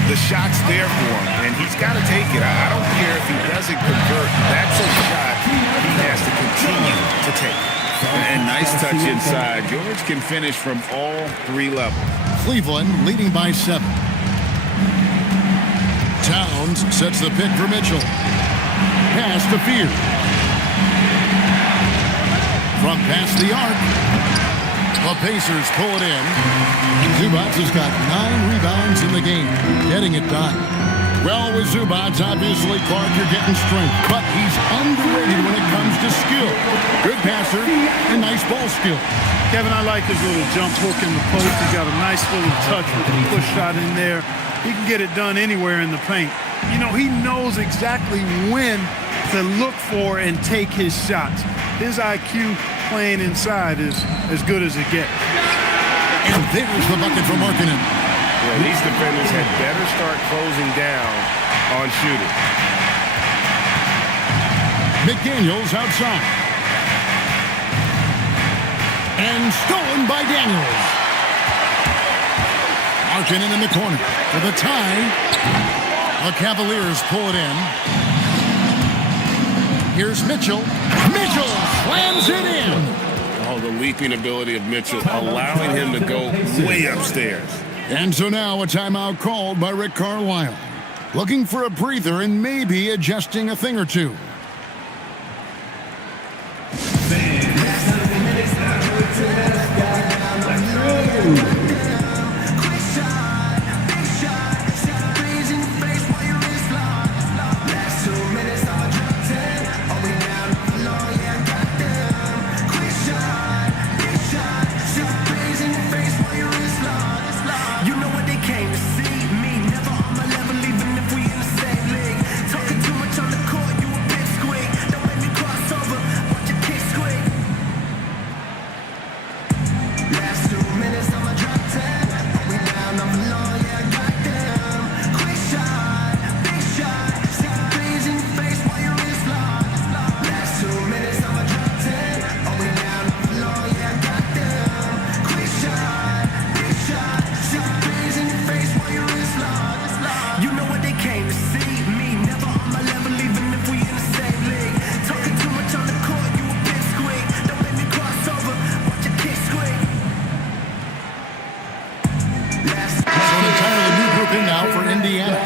The shot's there for him, and he's got to take it. I don't care if he doesn't convert. That's a shot he has to continue to take. And nice touch inside. George can finish from all 3 levels. Cleveland leading by 7. Towns sets the pick for Mitchell. Pass to Fear. From past the arc. The Pacers pull it in. Zubac has got 9 rebounds in the game, getting it done. Well, with Zubac, obviously, Clark, you're getting strength, but he's underrated when it comes to skill. Good passer and nice ball skill. Kevin, I like his little jump hook in the post. He's got a nice little touch with the push shot in there. He can get it done anywhere in the paint. You know, he knows exactly when to look for and take his shots. His IQ playing inside is as good as it gets. And there's the bucket for Markkanen. Yeah, these defenders had better start closing down on shooting. McDaniels outside. And stolen by Daniels. Markkanen in the corner for the tie. The Cavaliers pull it in. Here's Mitchell. Mitchell slams it in. Oh, the leaping ability of Mitchell, allowing him to go way upstairs. And so now a timeout called by Rick Carlisle. Looking for a breather and maybe adjusting a thing or two. Indiana.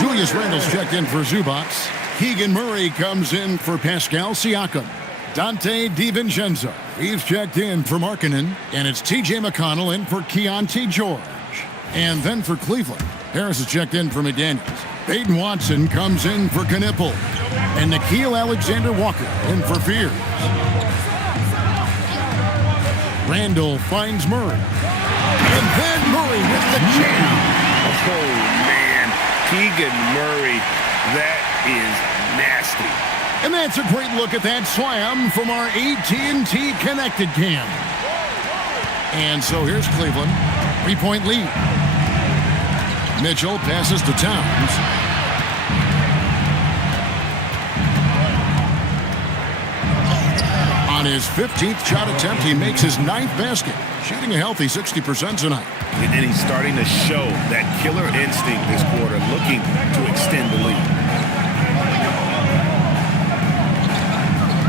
Julius Randle's checked in for Zubats. Keegan Murray comes in for Pascal Siakam. Dante DiVincenzo, he's checked in for Markkanen. And it's T.J. McConnell in for Keontae George. And then for Cleveland, Harris is checked in for McDaniels. Peyton Watson comes in for Knipple. And Nickeil Alexander-Walker in for Fears. Randle finds Murray. And then Murray with the jam. Oh, man. Keegan Murray, that is nasty. And that's a great look at that slam from our AT&T Connected Cam. And so here's Cleveland. 3-point lead. Mitchell passes to Towns. On his 15th shot attempt, he makes his 9th basket, shooting a healthy 60% tonight. And he's starting to show that killer instinct this quarter, looking to extend the lead.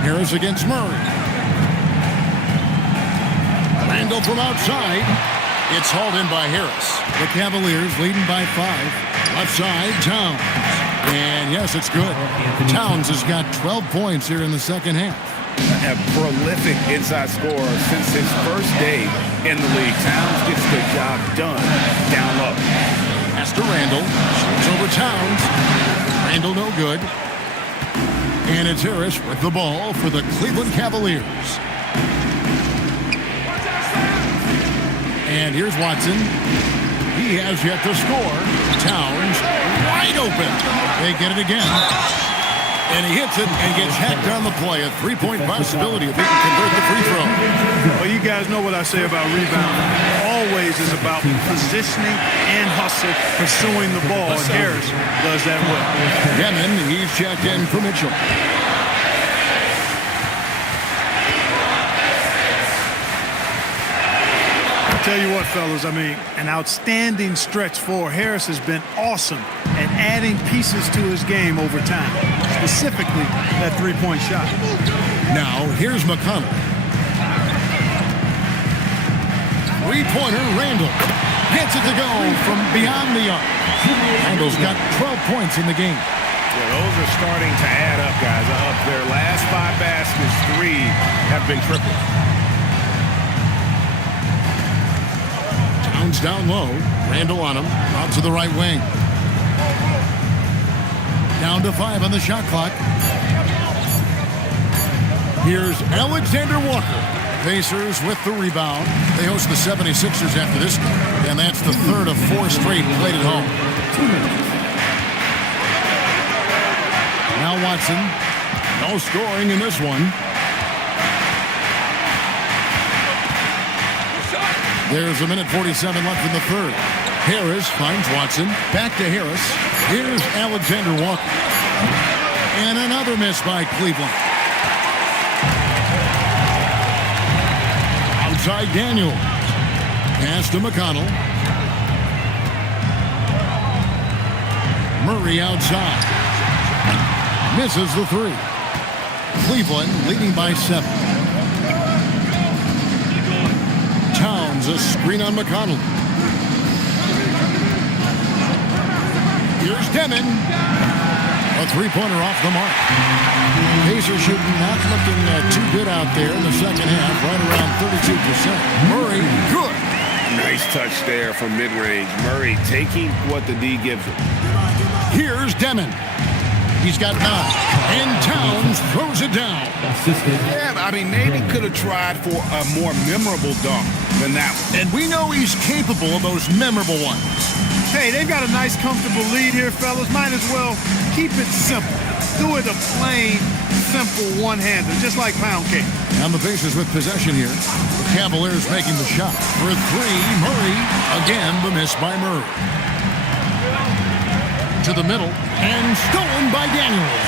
Harris against Murray. Randle from outside. It's hauled in by Harris. The Cavaliers leading by 5. Left side, Towns. And yes, it's good. Towns has got 12 points here in the second half. A prolific inside scorer since his first day in the league. Towns gets the job done down low. Pass to Randle. Shoots over Towns. Randle no good. And it's Harris with the ball for the Cleveland Cavaliers. And here's Watson. He has yet to score. Towns wide open. They get it again. And he hits it and gets hacked on the play. A 3-point possibility if he can convert the free throw. Well, you guys know what I say about rebounding. Always is about positioning and hustle, pursuing the ball. And Harris does that well. Demon, he's checked in for Mitchell. Tell you what, fellas, I mean, an outstanding stretch for Harris has been awesome at adding pieces to his game over time, specifically that three-point shot. Now, here's McConnell. Three-pointer, Randle. Gets it to go from beyond the arc. Randle's got 12 points in the game. Yeah, those are starting to add up, guys. Up their last 5 baskets, 3 have been tripled. Down low. Randle on him. Out to the right wing. Down to 5 on the shot clock. Here's Alexander Walker. Pacers with the rebound. They host the 76ers after this game. And that's the 3rd of 4 straight played at home. 2 minutes. Now Watson. No scoring in this one. There's a minute 47 left in the 3rd. Harris finds Watson. Back to Harris. Here's Alexander Walker. And another miss by Cleveland. Outside Daniel. Pass to McConnell. Murray outside. Misses the 3. Cleveland leading by 7. Towns, a screen on McConnell. Here's Demon. A 3-pointer off the mark. Pacers shooting not looking too good out there in the second half, right around 32%. Murray, good. Nice touch there from mid-range. Murray taking what the D gives him. Here's Demon. He's got 9. And Towns throws it down. Yeah, I mean, maybe could have tried for a more memorable dunk than that one. And we know he's capable of those memorable ones. Hey, they've got a nice, comfortable lead here, fellas. Might as well keep it simple. Do it a plain, simple one-hander, just like pound cake. And the Pacers with possession here. The Cavaliers making the shot. For 3, Murray. Again, the miss by Murray. To the middle, and stolen by Daniels.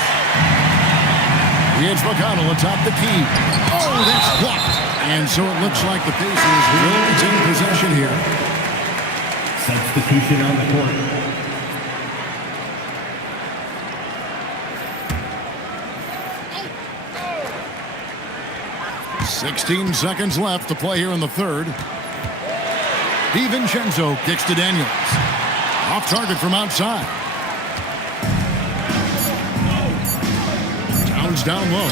Here's McConnell atop the key. Oh, that's blocked. And so it looks like the Pacers will retain possession here. Substitution on the court. 16 seconds left to play here in the 3rd. DiVincenzo kicks to Daniels. Off target from outside. Towns down low.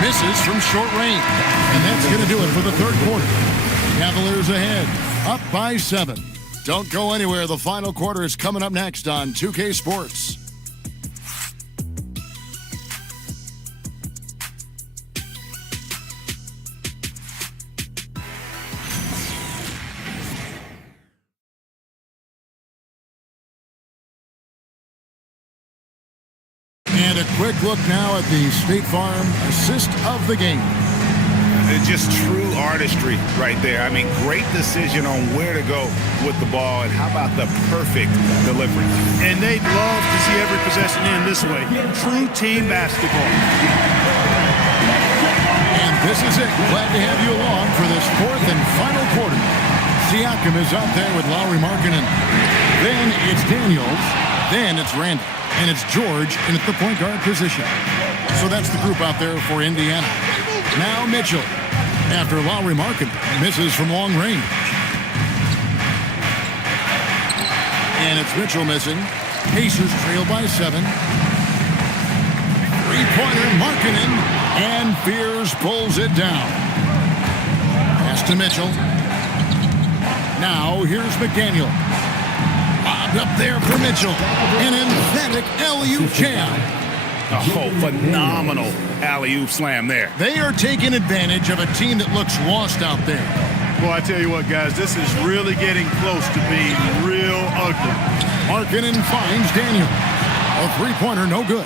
Misses from short range. And that's going to do it for the third quarter. Cavaliers ahead. Up by 7. Don't go anywhere. The final quarter is coming up next on 2K Sports. And a quick look now at the State Farm assist of the game. It's just true artistry right there. I mean, great decision on where to go with the ball, and how about the perfect delivery? And they'd love to see every possession end this way. True team basketball. And this is it. Glad to have you along for this fourth and final quarter. Siakam is out there with Lauri Markkanen. Then it's Daniels. Then it's Randall. And it's George in at the point guard position. So that's the group out there for Indiana. Now Mitchell. After Lauri Markkanen misses from long range. And it's Mitchell missing. Pacers trail by 7. Three-pointer Markkanen. And Fears pulls it down. Pass to Mitchell. Now here's McDaniel. Bobbed up there for Mitchell. An emphatic alley-oop jam. Oh, phenomenal alley-oop slam there. They are taking advantage of a team that looks lost out there. Boy, I tell you what, guys, this is really getting close to being real ugly. Markkanen finds Daniel. A three-pointer, no good.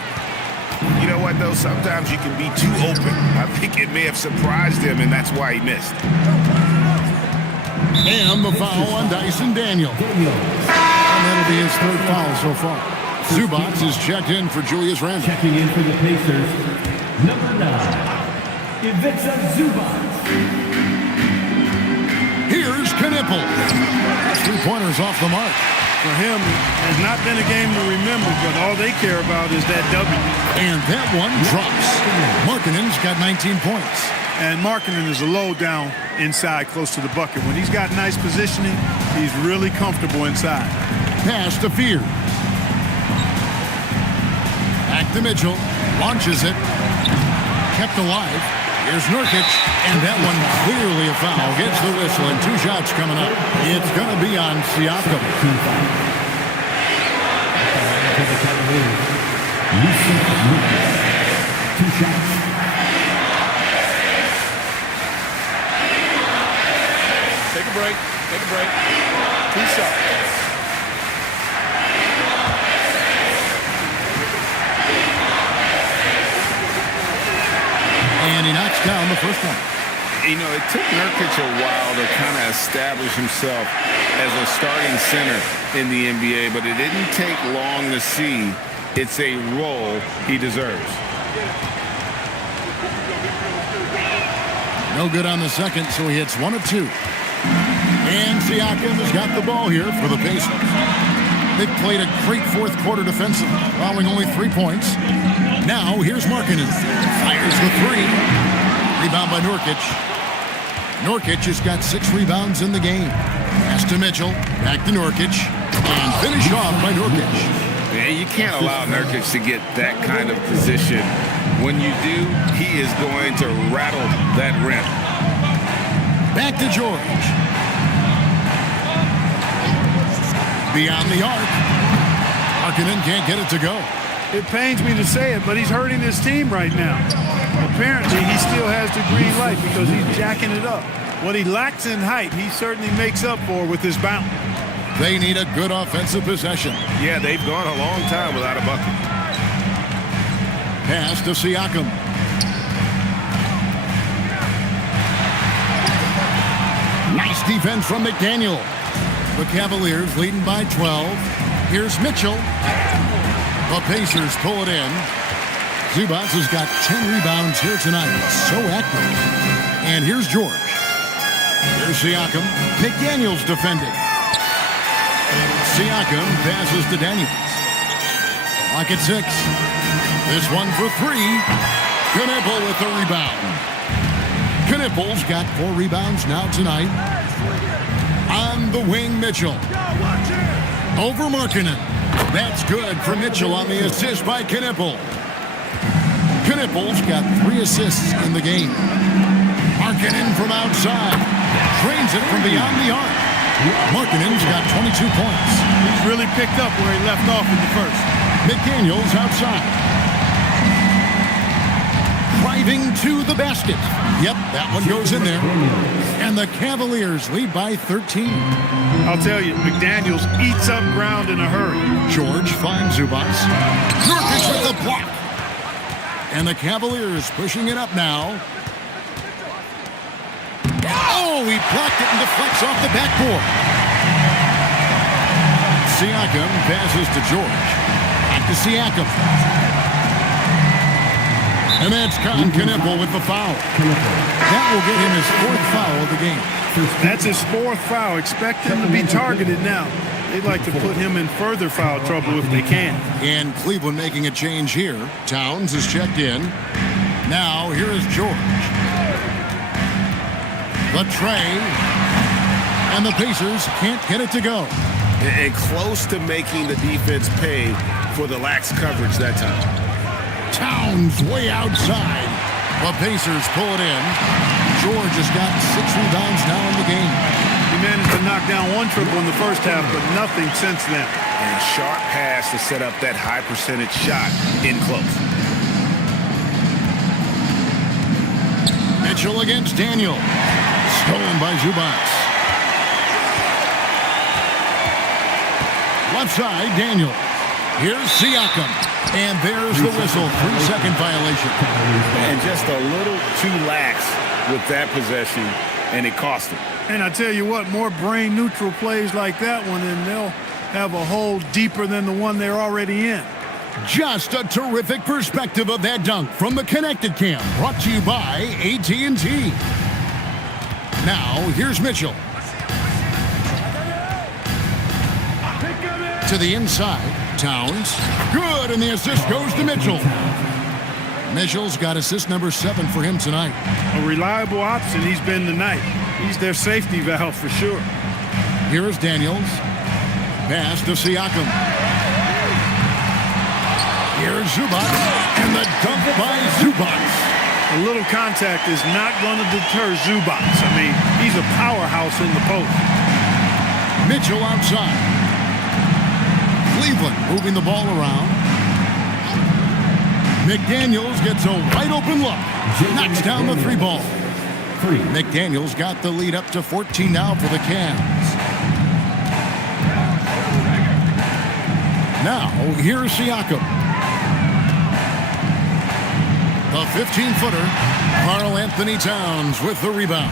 You know what, though? Sometimes you can be too open. I think it may have surprised him, and that's why he missed. And the foul on Dyson Daniel. And that'll be his third foul so far. Zubac is checked in for Julius Randle. Checking in for the Pacers, number 9, Ivica Zubac. Here's Knippel. Three-pointers off the mark. For him, it's not been a game to remember, but all they care about is that W. And that one drops. Markkanen's got 19 points. And Markkanen is a low down inside close to the bucket. When he's got nice positioning, he's really comfortable inside. Pass to Fear. Back to Mitchell. Launches it. Kept alive. Here's Nurkic. And that one clearly a foul. Gets the whistle and 2 shots coming up. It's going to be on Siakam. Two shots. Take a break. Take a break. 2 shots. And he knocks down the first one. You know, it took Nurkic a while to kind of establish himself as a starting center in the NBA, but it didn't take long to see it's a role he deserves. No good on the second, so he hits 1 of 2. And Siakam has got the ball here for the Pacers. They've played a great fourth quarter defensively, allowing only 3 points. Now, here's Markkanen. Fires the 3. Rebound by Nurkic. Nurkic has got 6 rebounds in the game. Pass to Mitchell. Back to Nurkic. And finished off by Nurkic. Yeah, you can't allow Nurkic to get that kind of position. When you do, he is going to rattle that rim. Back to George. Beyond the arc. Markkanen can't get it to go. It pains me to say it, but he's hurting his team right now. Apparently, he still has the green light because he's jacking it up. What he lacks in height, he certainly makes up for with his bounce. They need a good offensive possession. Yeah, they've gone a long time without a bucket. Pass to Siakam. Nice defense from McDaniel. The Cavaliers leading by 12. Here's Mitchell. The Pacers pull it in. Zubac has got 10 rebounds here tonight. So active. And here's George. Here's Siakam. McDaniel's defending. Siakam passes to Daniels. Clock at 6. This one for 3. Knippel with the rebound. Knippel's got 4 rebounds now tonight. On the wing, Mitchell. Over Markkanen. That's good for Mitchell on the assist by Knipple. Knipple's got 3 assists in the game. Markkanen from outside. Drains it from beyond the arc. Markkanen's got 22 points. He's really picked up where he left off in the first. McDaniels outside. Driving to the basket. Yep, that one goes in there. And the Cavaliers lead by 13. I'll tell you, McDaniels eats up ground in a hurry. George finds Zubac. Nurkic with the block. And the Cavaliers pushing it up now. Oh, he blocked it and deflects off the backboard. Siakam passes to George. Back to Siakam. And that's Knipple with the foul. That will get him his 4th foul of the game. That's his 4th foul. Expect him to be targeted now. They'd like to put him in further foul trouble if they can. And Cleveland making a change here. Towns is checked in. Now here is George. The tray. And the Pacers can't get it to go. And close to making the defense pay for the lax coverage that time. Towns way outside. The Pacers pull it in. George has got 6 rebounds now in the game. He managed to knock down 1 triple in the first half, but nothing since then. And sharp pass to set up that high percentage shot in close. Mitchell against Daniel. Stolen by Zubac. Left side, Daniel. Here's Siakam. And there's the whistle. 3-second violation. And just a little too lax with that possession, and it cost him. And I tell you what, more brain-neutral plays like that one, and they'll have a hole deeper than the one they're already in. Just a terrific perspective of that dunk from the Connected Cam, brought to you by AT&T. Now, here's Mitchell. To the inside, Towns. Good, and the assist goes to Mitchell. Mitchell's got assist number 7 for him tonight. A reliable option he's been tonight. He's their safety valve for sure. Here's Daniels. Pass to Siakam. Here's Zubac. And the dunk by Zubac. A little contact is not going to deter Zubac. I mean, he's a powerhouse in the post. Mitchell outside. Cleveland moving the ball around. McDaniels gets a wide open look. Knocks down the 3 ball. McDaniels got the lead up to 14 now for the Cavs. Now, here's Siakam. The 15-footer, Karl Anthony Towns with the rebound.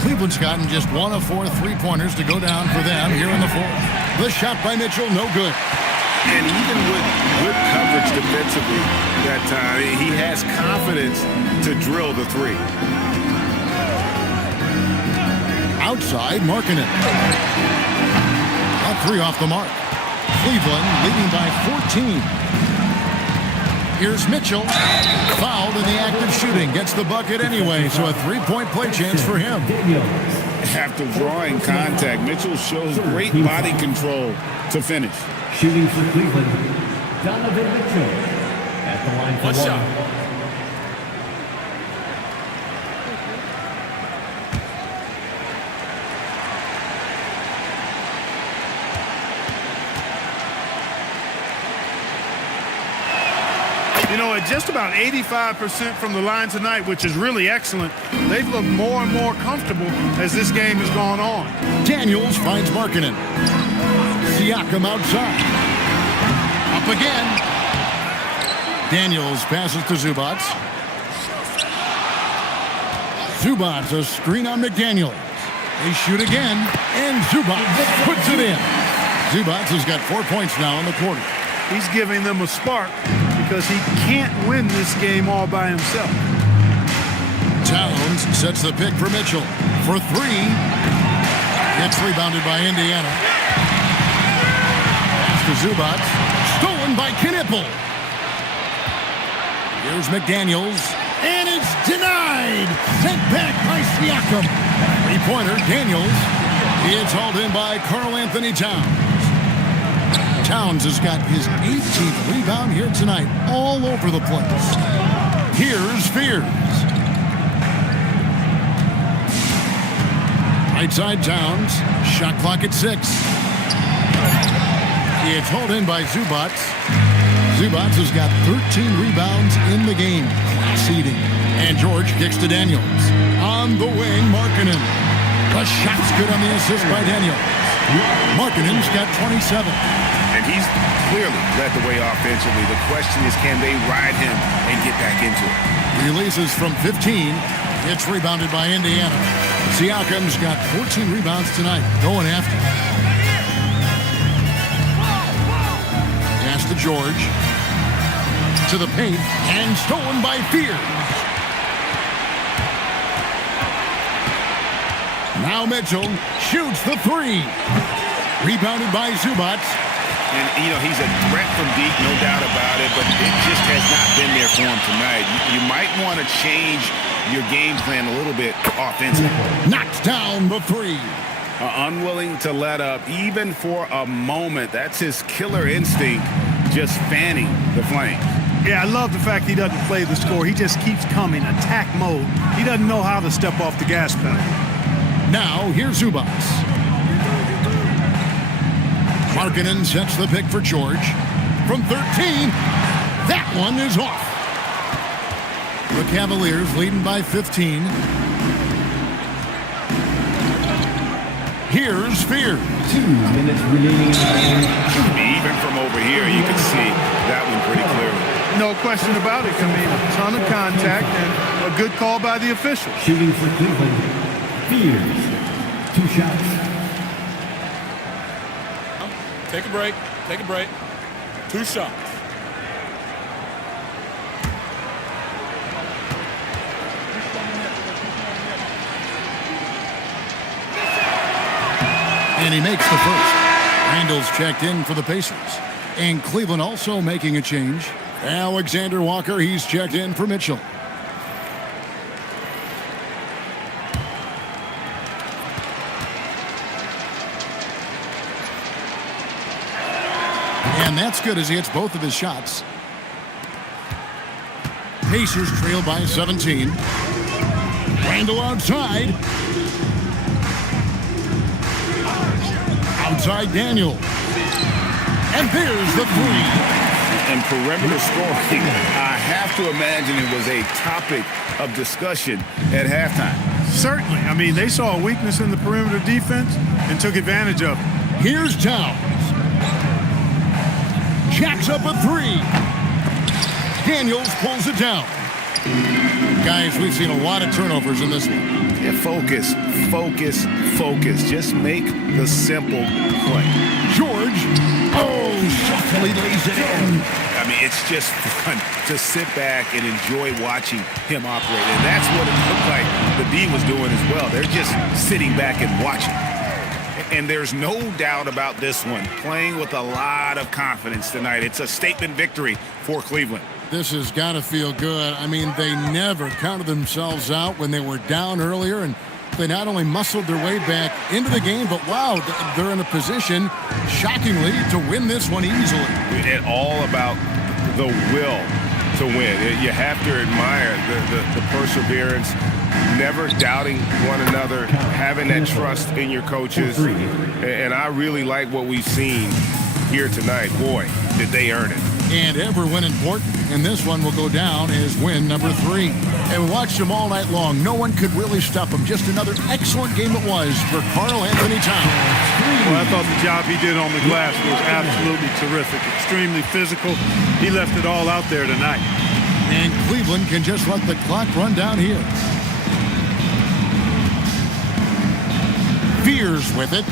Cleveland's gotten just 1 of 4 3-pointers to go down for them here in the 4th. The shot by Mitchell, no good. And even with good coverage defensively that time, he has confidence to drill the 3. Outside, Markkanen. A 3 off the mark. Cleveland leading by 14. Here's Mitchell. Fouled in the act of shooting. Gets the bucket anyway, so a 3-point play chance for him. After drawing contact, Mitchell shows great body control to finish. Shooting for Cleveland, Donovan Mitchell at the line for 1. You know, at just about 85% from the line tonight, which is really excellent, they've looked more and more comfortable as this game has gone on. Daniels finds Markkanen. Siakam outside. Up again. Daniels passes to Zubac. Zubac, a screen on McDaniels. They shoot again, and Zubac puts it in. Zubac has got 4 points now in the quarter. He's giving them a spark because he can't win this game all by himself. Towns sets the pick for Mitchell for 3. It's rebounded by Indiana. Pass to Zubac. Stolen by Knipple. Here's McDaniels. And it's denied. Sent back by Siakam. 3-pointer, Daniels. It's hauled in by Karl Anthony Towns. Towns has got his 18th rebound here tonight, all over the place. Here's Fears. Right side Towns. Shot clock at 6. It's hauled in by Zubats. Zubats has got 13 rebounds in the game. Seeding. And George kicks to Daniels. On the wing, Markkanen. The shot's good on the assist by Daniels. Markkanen's got 27. And he's clearly led the way offensively. The question is, can they ride him and get back into it? Releases from 15. It's rebounded by Indiana. Siakam's got 14 rebounds tonight. Going after. Pass to George. To the paint. And stolen by Fears. Now Mitchell shoots the 3. Rebounded by Zubats. And, he's a threat from deep, no doubt about it, but it just has not been there for him tonight. You might want to change your game plan a little bit offensively. Knocks down the 3. Unwilling to let up, even for a moment. That's his killer instinct, just fanning the flames. Yeah, I love the fact he doesn't play the score. He just keeps coming, attack mode. He doesn't know how to step off the gas pedal. Now, here's Zubats. Markkanen sets the pick for George. From 13, that one is off. The Cavaliers leading by 15. Here's Fears. 2 minutes remaining in the game. Even from over here, you can see that one pretty clearly. No question about it. I mean, a ton of contact and a good call by the official. Shooting for Cleveland. Fears. 2 shots. Take a break. Take a break. 2 shots. And he makes the first. Randall's checked in for the Pacers. And Cleveland also making a change. Alexander Walker, he's checked in for Mitchell. And that's good as he hits both of his shots. Pacers trail by 17. Randall outside. Outside Daniel. And there's the 3. And perimeter scoring, I have to imagine it was a topic of discussion at halftime. Certainly. I mean, they saw a weakness in the perimeter defense and took advantage of it. Here's Towns. Jacks up a 3. Daniels pulls it down. Guys, we've seen a lot of turnovers in this one. Yeah, focus, focus, focus. Just make the simple play. George. Oh, softly lays it in. I mean, it's just fun to sit back and enjoy watching him operate. And that's what it looked like the D was doing as well. They're just sitting back and watching. And there's no doubt about this one. Playing with a lot of confidence tonight. It's a statement victory for Cleveland. This has got to feel good. I mean, they never counted themselves out when they were down earlier, and they not only muscled their way back into the game, but wow, they're in a position, shockingly, to win this one easily. It's all about the will to win. You have to admire the perseverance, never doubting one another, having that trust in your coaches. And I really like what we've seen here tonight. Boy, did they earn it. And ever win important, and this one will go down as win number 3. And we watched them all night long. No one could really stop him. Just another excellent game it was for Karl Anthony Towns. Well, I thought the job he did on the glass was absolutely terrific. Extremely physical. He left it all out there tonight. And Cleveland can just let the clock run down here. Fears with it.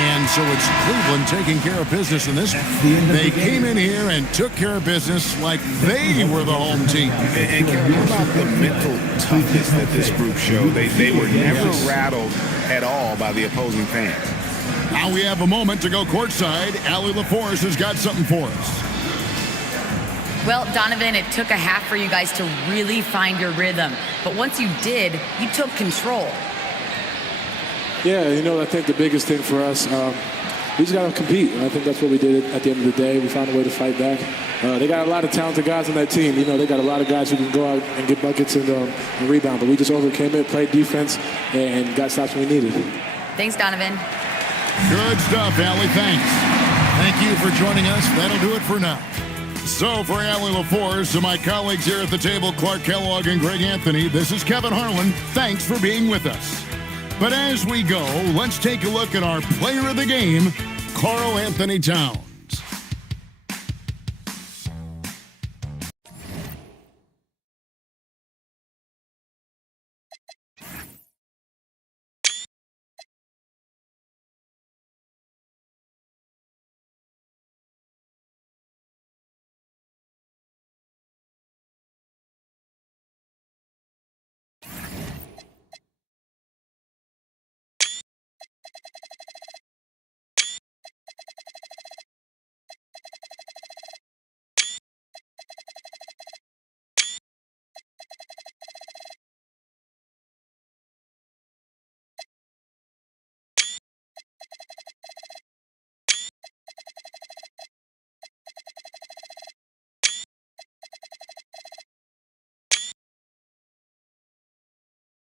And so it's Cleveland taking care of business in this one. They came in here and took care of business like they were the home team. And Karen, how about the mental toughness that this group showed? They were never rattled at all by the opposing fans. Now we have a moment to go courtside. Allie LaForce has got something for us. Well, Donovan, it took a half for you guys to really find your rhythm. But once you did, you took control. Yeah, I think the biggest thing for us, we just got to compete. And I think that's what we did at the end of the day. We found a way to fight back. They got a lot of talented guys on that team. They got a lot of guys who can go out and get buckets and rebound. But we just overcame it, played defense, and got stops when we needed. Thanks, Donovan. Good stuff, Allie. Thanks. Thank you for joining us. That'll do it for now. So for Allie LaForce and my colleagues here at the table, Clark Kellogg and Greg Anthony, this is Kevin Harlan. Thanks for being with us. But as we go, let's take a look at our player of the game, Karl Anthony Towns.